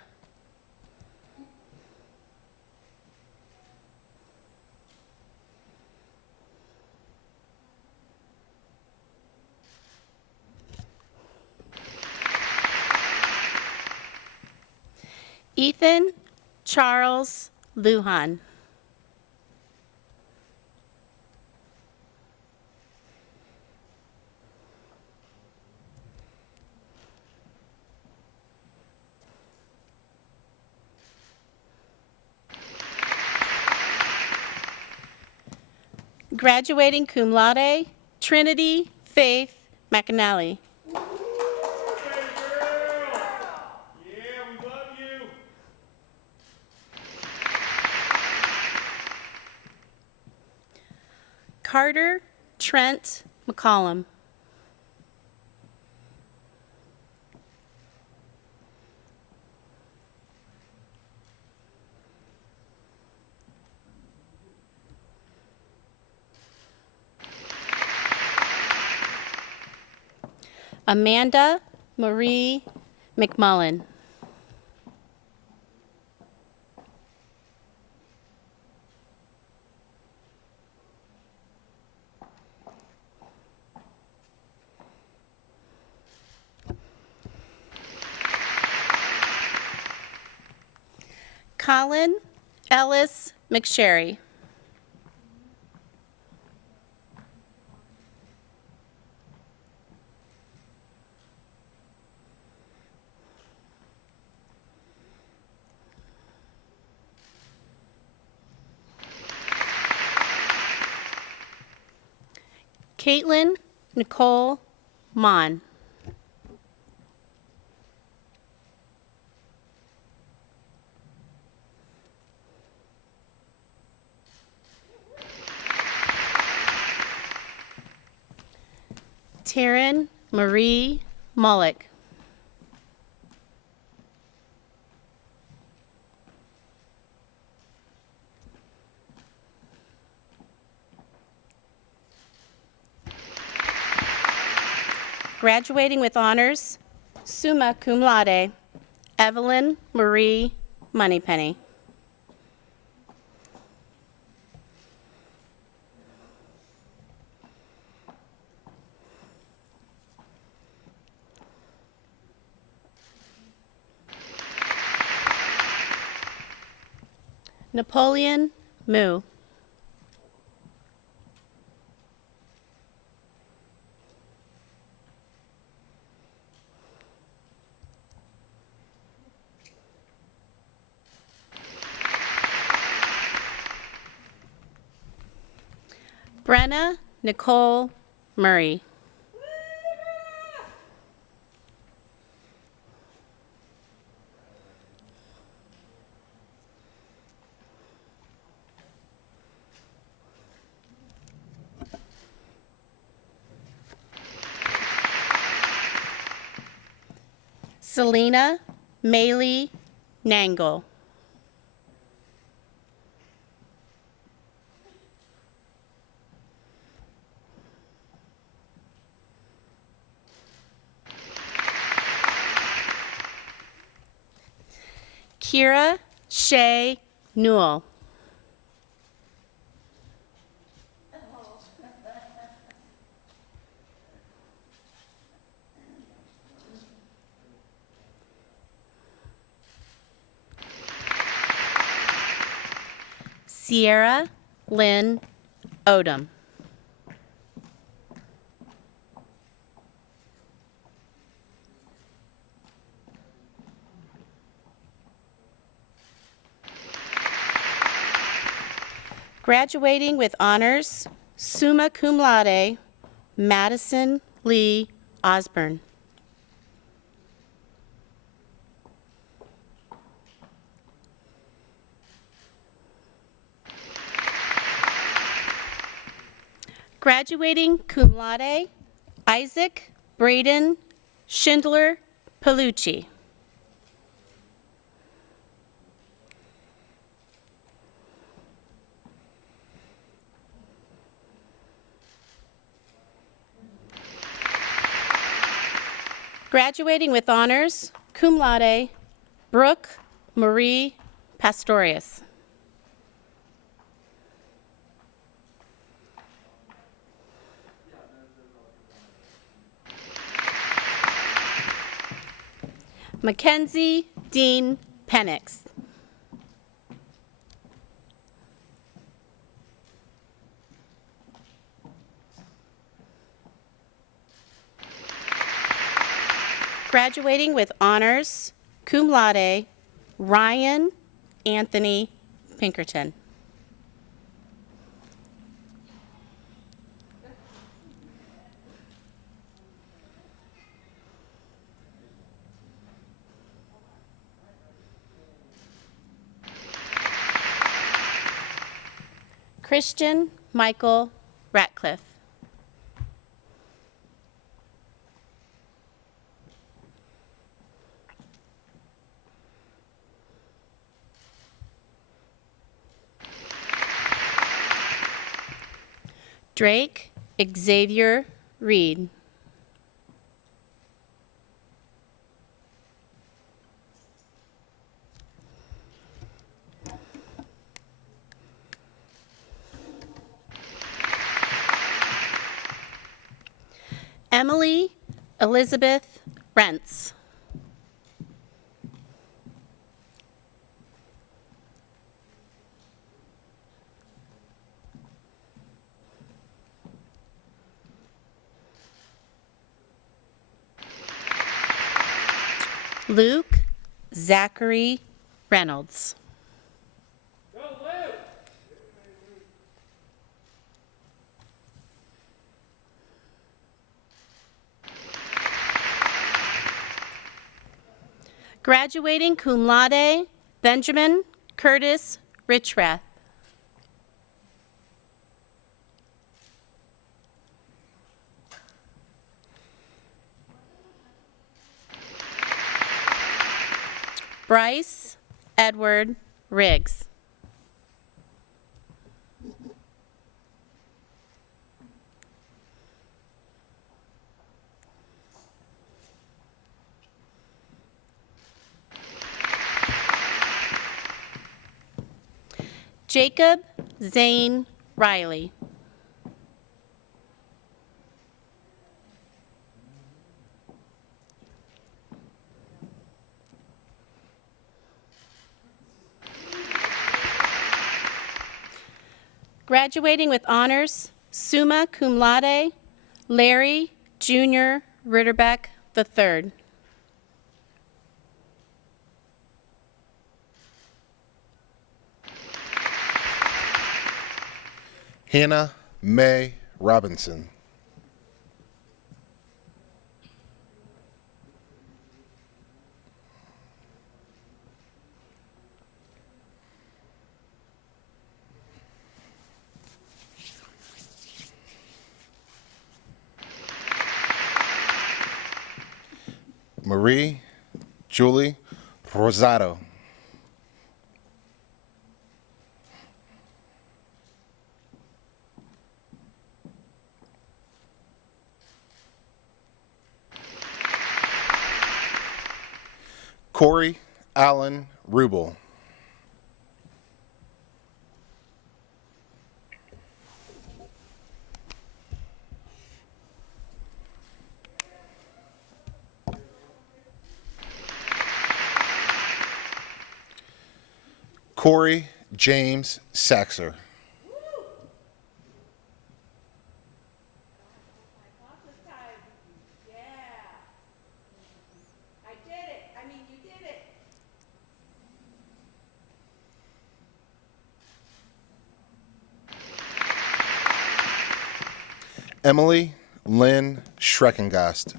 Ethan Charles Lujan. Graduating cum laude, Trinity Faith McAnally. Carter Trent McCollum. Amanda Marie McMullen. Colin Ellis McSherry. Caitlin Nicole Mon. Taryn Marie Mullick. Graduating with honors, summa cum laude, Evelyn Marie Moneypenny. Napoleon Moo. Brenna Nicole Murray. Selena Maylee Nangle. Kira Shay Newell. Sierra Lynn Odom. Graduating with honors, summa cum laude, Madison Lee Osborne. Graduating cum laude, Isaac Braden Schindler Palucci. Graduating with honors, cum laude, Brooke Marie Pastorius. Mackenzie Dean Penix. Graduating with honors, cum laude, Ryan Anthony Pinkerton. Christian Michael Ratcliffe. Drake Xavier Reed. Emily Elizabeth Rentz. Luke Zachary Reynolds. Graduating cum laude, Benjamin Curtis Richrath. Bryce Edward Riggs. Jacob Zane Riley. Graduating with honors, summa cum laude, Larry Jr. Ritterbeck III. Hannah Mae Robinson. Marie Julie Rosado. Corey Allen Rubel. Corey James Saxer. Emily Lynn Schreckengast.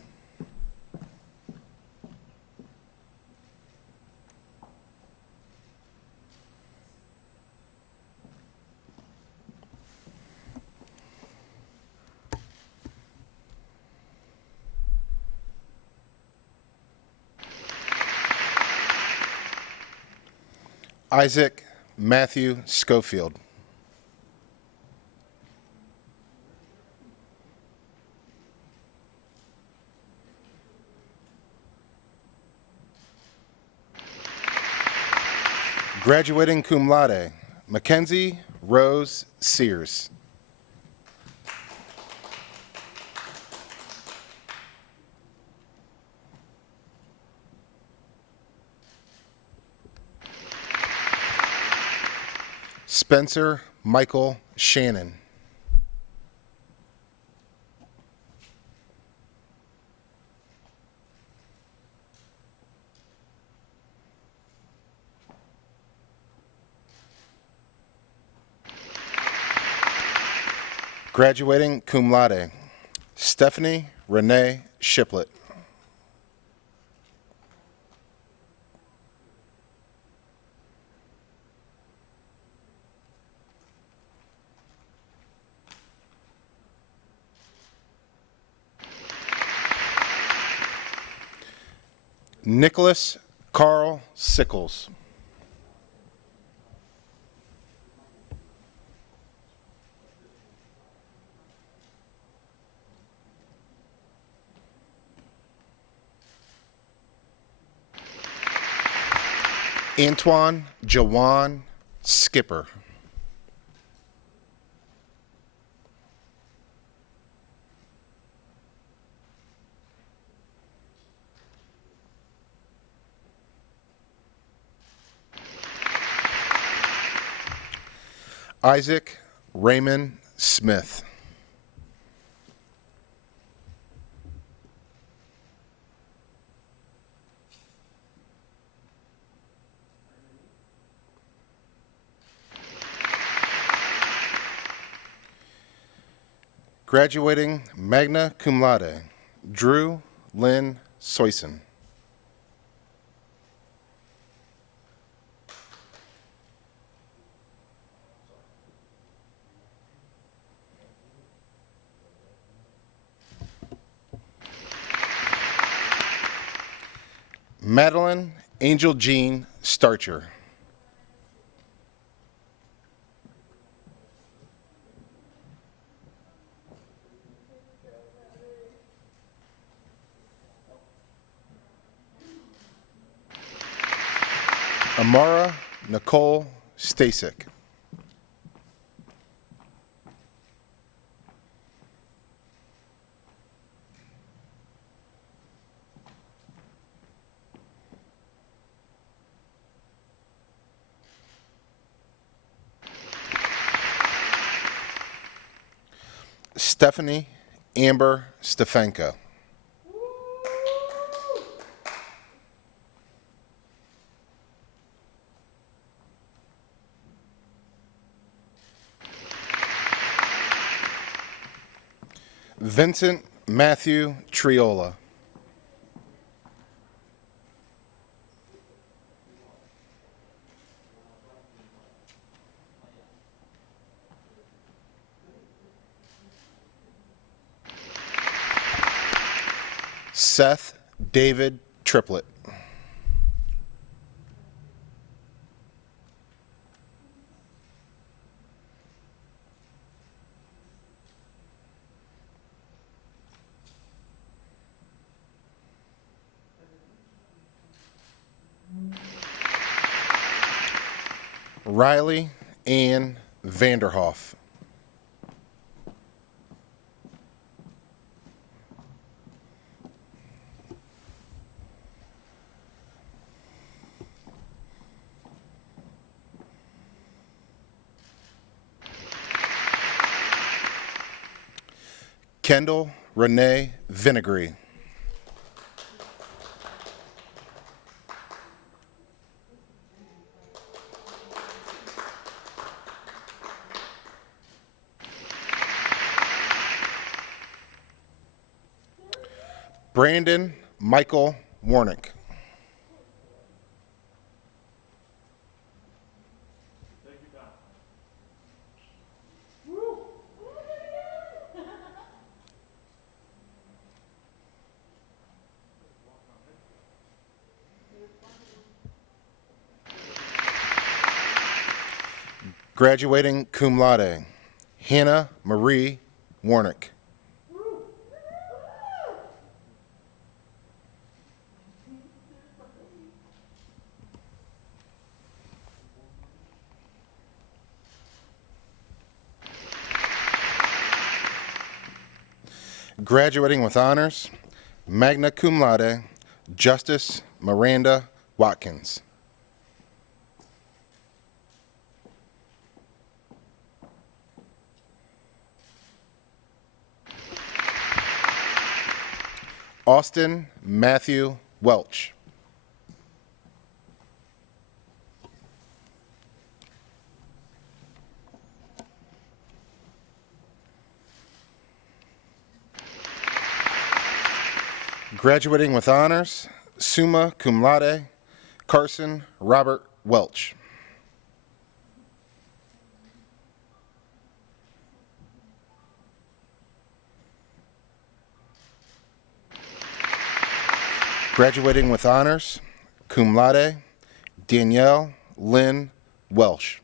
Isaac Matthew Schofield. Graduating cum laude, Mackenzie Rose Sears. Spencer Michael Shannon. Graduating cum laude, Stephanie Renee Shiplet. Nicholas Carl Sickles. Antoine Jawan Skipper. Isaac Raymond Smith. Graduating magna cum laude, Drew Lynn Soyson. Madeline Angel Jean Starcher. Amara Nicole Stasek. Stephanie Amber Stefanko. Vincent Matthew Triola. Seth David Triplett. Riley Ann Vanderhoff. Kendall Renee Vinegary. Brandon Michael Warnick. Graduating cum laude, Hannah Marie Warnick. Graduating with honors, magna cum laude, Justice Miranda Watkins. Austin Matthew Welch. Graduating with honors, summa cum laude, Carson Robert Welch. Graduating with honors, cum laude, Danielle Lynn Welsh.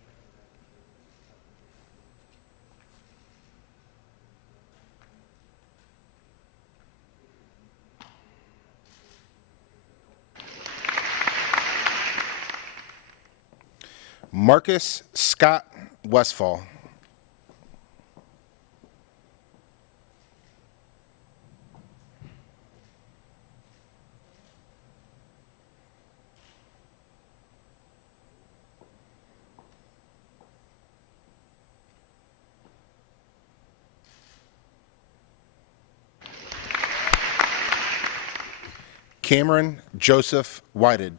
Marcus Scott Westfall. Cameron Joseph Whited.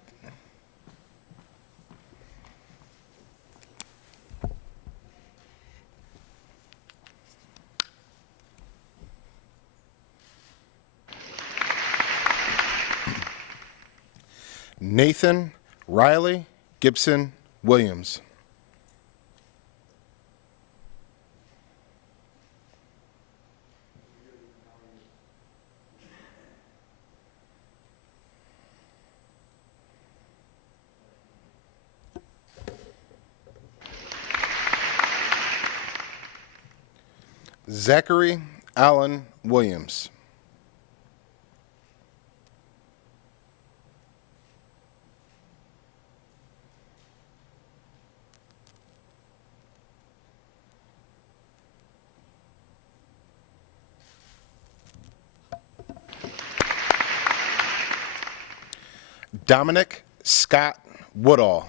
Nathan Riley Gibson Williams. Zachary Allen Williams. Dominic Scott Woodall.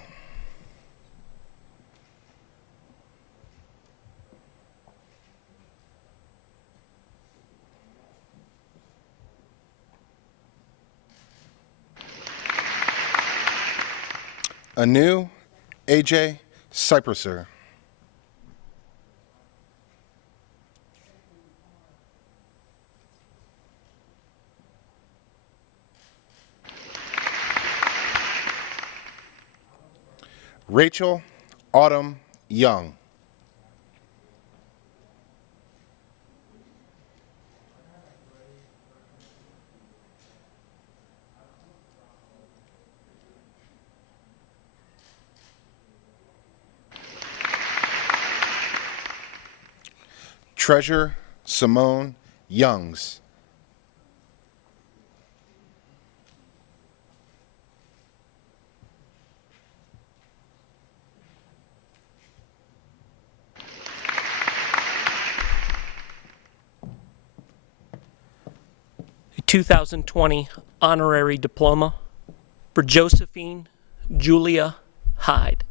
Anu AJ Cypresser. Rachel Autumn Young. Treasure Simone Youngs. A 2020 honorary diploma for Josephine Julia Hyde.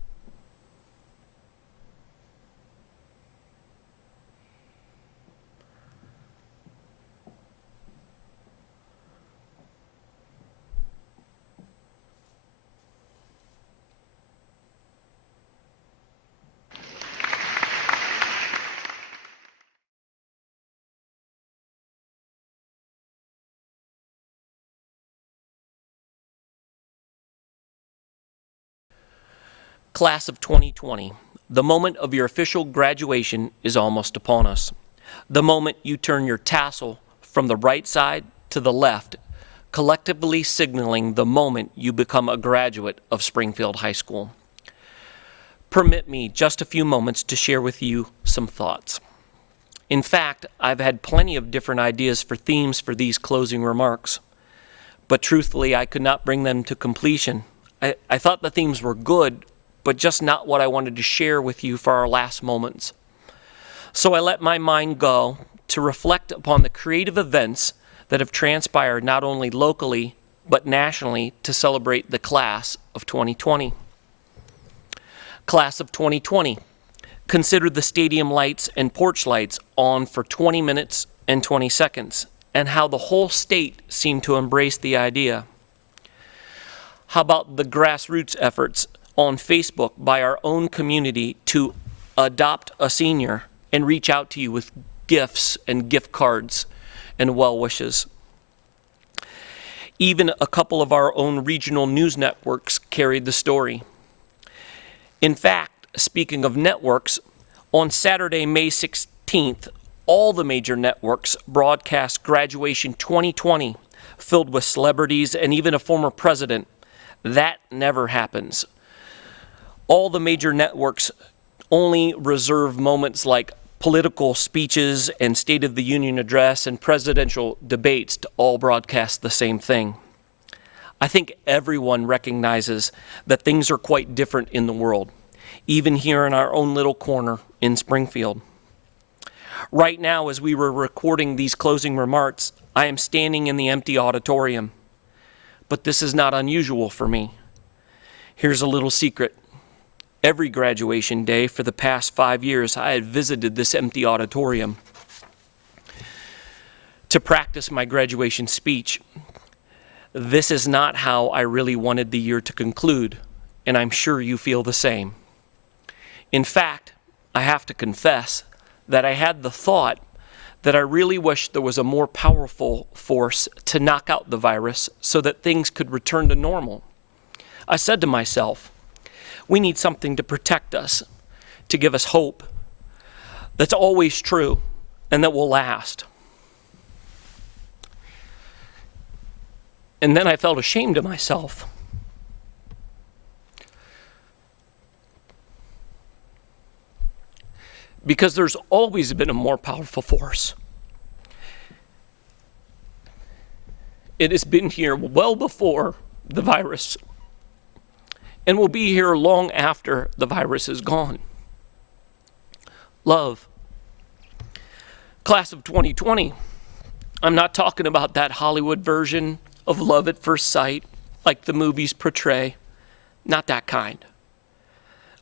Class of 2020, the moment of your official graduation is almost upon us. The moment you turn your tassel from the right side to the left, collectively signaling the moment you become a graduate of Springfield High School. Permit me just a few moments to share with you some thoughts. In fact, I've had plenty of different ideas for themes for these closing remarks, but truthfully, I could not bring them to completion. I thought the themes were good, but just not what I wanted to share with you for our last moments. So I let my mind go to reflect upon the creative events that have transpired not only locally, but nationally to celebrate the class of 2020. Class of 2020, consider the stadium lights and porch lights on for 20 minutes and 20 seconds, and how the whole state seemed to embrace the idea. How about the grassroots efforts on Facebook by our own community to adopt a senior and reach out to you with gifts and gift cards and well wishes. Even a couple of our own regional news networks carried the story. In fact, speaking of networks, on Saturday, May 16th, all the major networks broadcast Graduation 2020, filled with celebrities and even a former president. That never happens. All the major networks only reserve moments like political speeches and State of the Union address and presidential debates to all broadcast the same thing. I think everyone recognizes that things are quite different in the world, even here in our own little corner in Springfield. Right now, as we were recording these closing remarks, I am standing in the empty auditorium. But this is not unusual for me. Here's a little secret. Every graduation day for the past 5 years, I had visited this empty auditorium to practice my graduation speech. This is not how I really wanted the year to conclude, and I'm sure you feel the same. In fact, I have to confess that I had the thought that I really wish there was a more powerful force to knock out the virus so that things could return to normal. I said to myself, we need something to protect us, to give us hope that's always true and that will last. And then I felt ashamed of myself. Because there's always been a more powerful force. It has been here well before the virus and will be here long after the virus is gone. Love. Class of 2020, I'm not talking about that Hollywood version of love at first sight like the movies portray. Not that kind.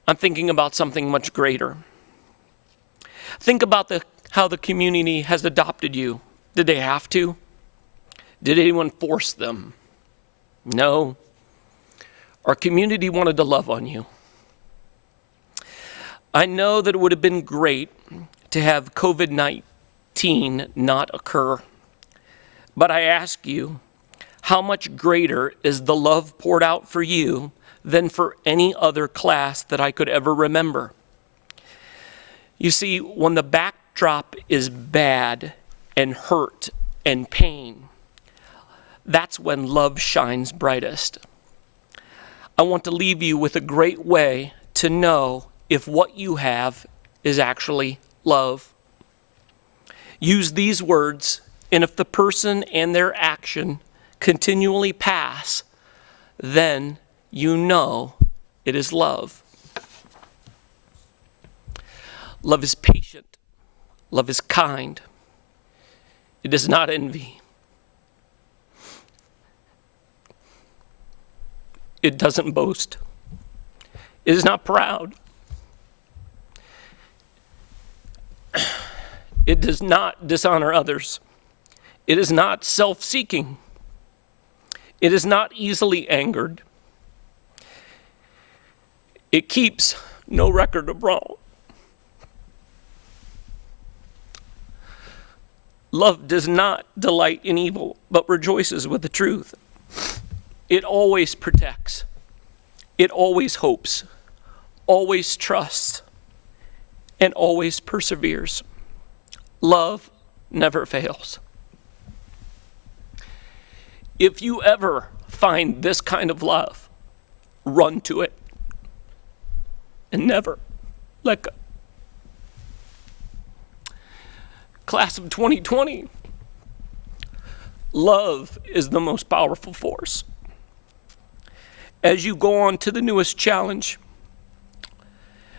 I'm thinking about something much greater. Think about how the community has adopted you. Did they have to? Did anyone force them? No. Our community wanted to love on you. I know that it would have been great to have COVID-19 not occur, but I ask you, how much greater is the love poured out for you than for any other class that I could ever remember? You see, when the backdrop is bad and hurt and pain, that's when love shines brightest. I want to leave you with a great way to know if what you have is actually love. Use these words, and if the person and their action continually pass, then you know it is love. Love is patient. Love is kind. It does not envy. It doesn't boast. It is not proud. It does not dishonor others. It is not self-seeking. It is not easily angered. It keeps no record of wrong. Love does not delight in evil, but rejoices with the truth. It always protects. It always hopes. always trusts and always perseveres. Love never fails. If you ever find this kind of love, run to it and never let go. Class of 2020, love is the most powerful force. As you go on to the newest challenge,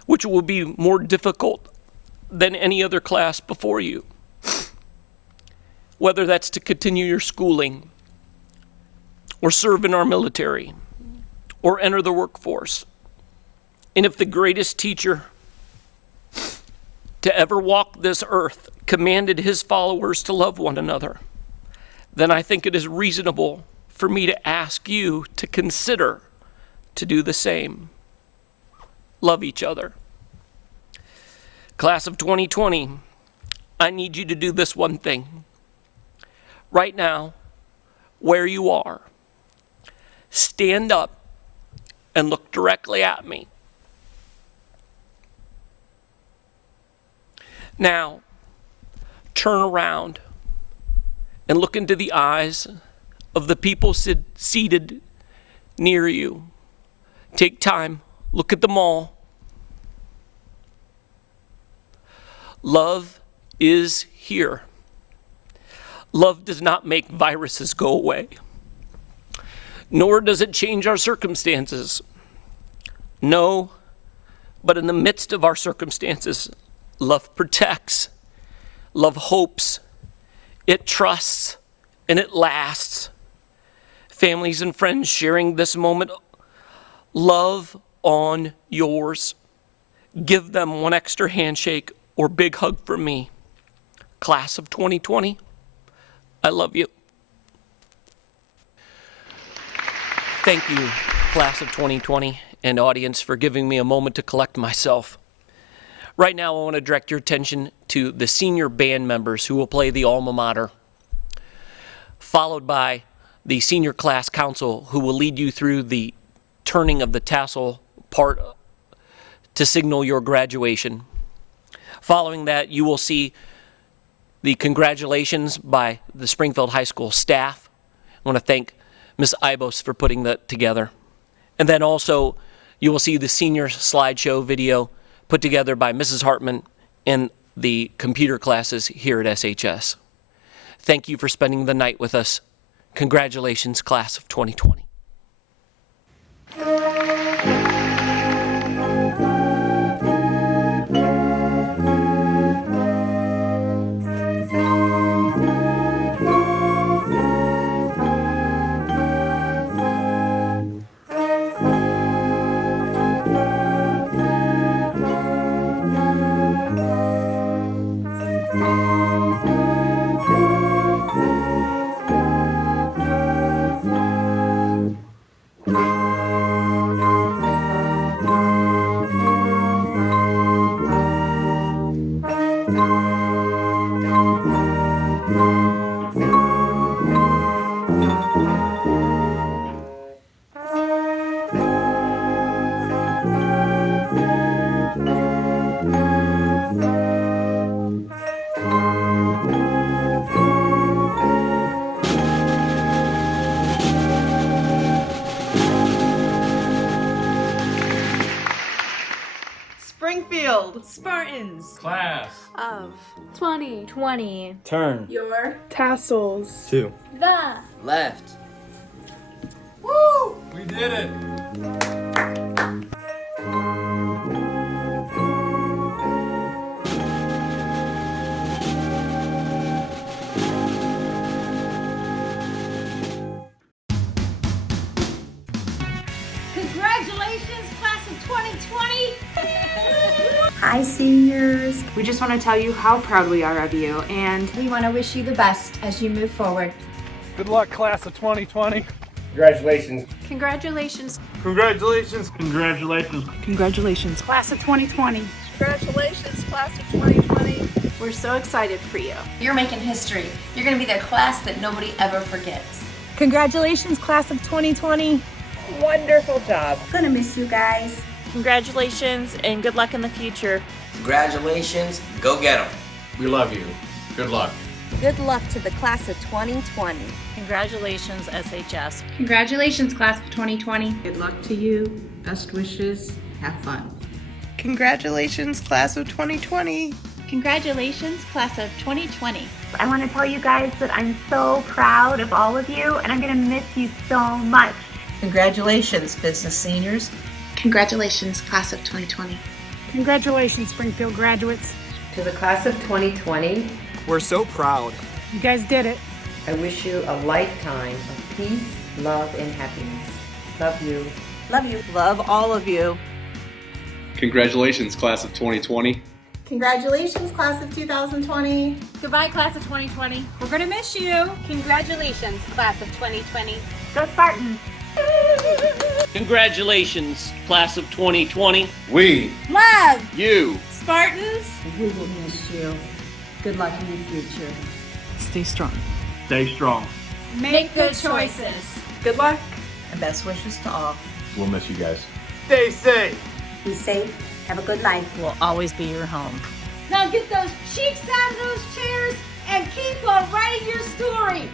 which will be more difficult than any other class before you, whether that's to continue your schooling, or serve in our military, or enter the workforce. And if the greatest teacher to ever walk this earth commanded his followers to love one another, then I think it is reasonable for me to ask you to consider to do the same. Love each other. Class of 2020, I need you to do this one thing. Right now, where you are, stand up and look directly at me. Now, turn around and look into the eyes of the people seated near you. Take time, look at them all. Love is here. Love does not make viruses go away, nor does it change our circumstances. No, but in the midst of our circumstances, love protects, love hopes, it trusts, and it lasts. Families and friends sharing this moment, love on yours. Give them one extra handshake or big hug from me. Class of 2020, I love you. Thank you, class of 2020 and audience, for giving me a moment to collect myself. Right now, I want to direct your attention to the senior band members who will play the alma mater, followed by the senior class council who will lead you through the turning of the tassel part to signal your graduation. Following that, you will see the congratulations by the Springfield High School staff. I want to thank Ms. Ibos for putting that together. And then also, you will see the senior slideshow video put together by Mrs. Hartman and the computer classes here at SHS. Thank you for spending the night with us. Congratulations, class of 2020. Springfield Spartans Class of 2020. Turn Your tassels to the left. Woo! We did it! Congratulations, class of 2020! Hi, seniors. We just want to tell you how proud we are of you, and we want to wish you the best as you move forward. Good luck, class of 2020. Congratulations. Congratulations. Congratulations. Congratulations. Congratulations, Class of 2020. Congratulations, class of 2020. We're so excited for you. You're making history. You're going to be the class that nobody ever forgets. Congratulations, class of 2020. Wonderful job. Gonna miss you guys. Congratulations and good luck in the future. Congratulations, go get them. We love you. Good luck. Good luck to the class of 2020. Congratulations, SHS. Congratulations, class of 2020. Good luck to you. Best wishes. Have fun. Congratulations, class of 2020. Congratulations, class of 2020. I want to tell you guys that I'm so proud of all of you, and I'm going to miss you so much. Congratulations, business seniors. Congratulations, class of 2020. Congratulations, Springfield graduates. To the class of 2020, we're so proud. You guys did it. I wish you a lifetime of peace, love, and happiness. Love you. Love you. Love all of you. Congratulations, class of 2020. Congratulations, class of 2020. Goodbye, class of 2020. We're going to miss you. Congratulations, class of 2020. Go Spartans. Congratulations, class of 2020. We love you. Spartans. We will miss you. Good luck in the future. Stay strong. Stay strong. Make good choices. Good luck. And best wishes to all. We'll miss you guys. Stay safe. Be safe. Have a good life. We'll always be your home. Now get those cheeks out of those chairs and keep on writing your story.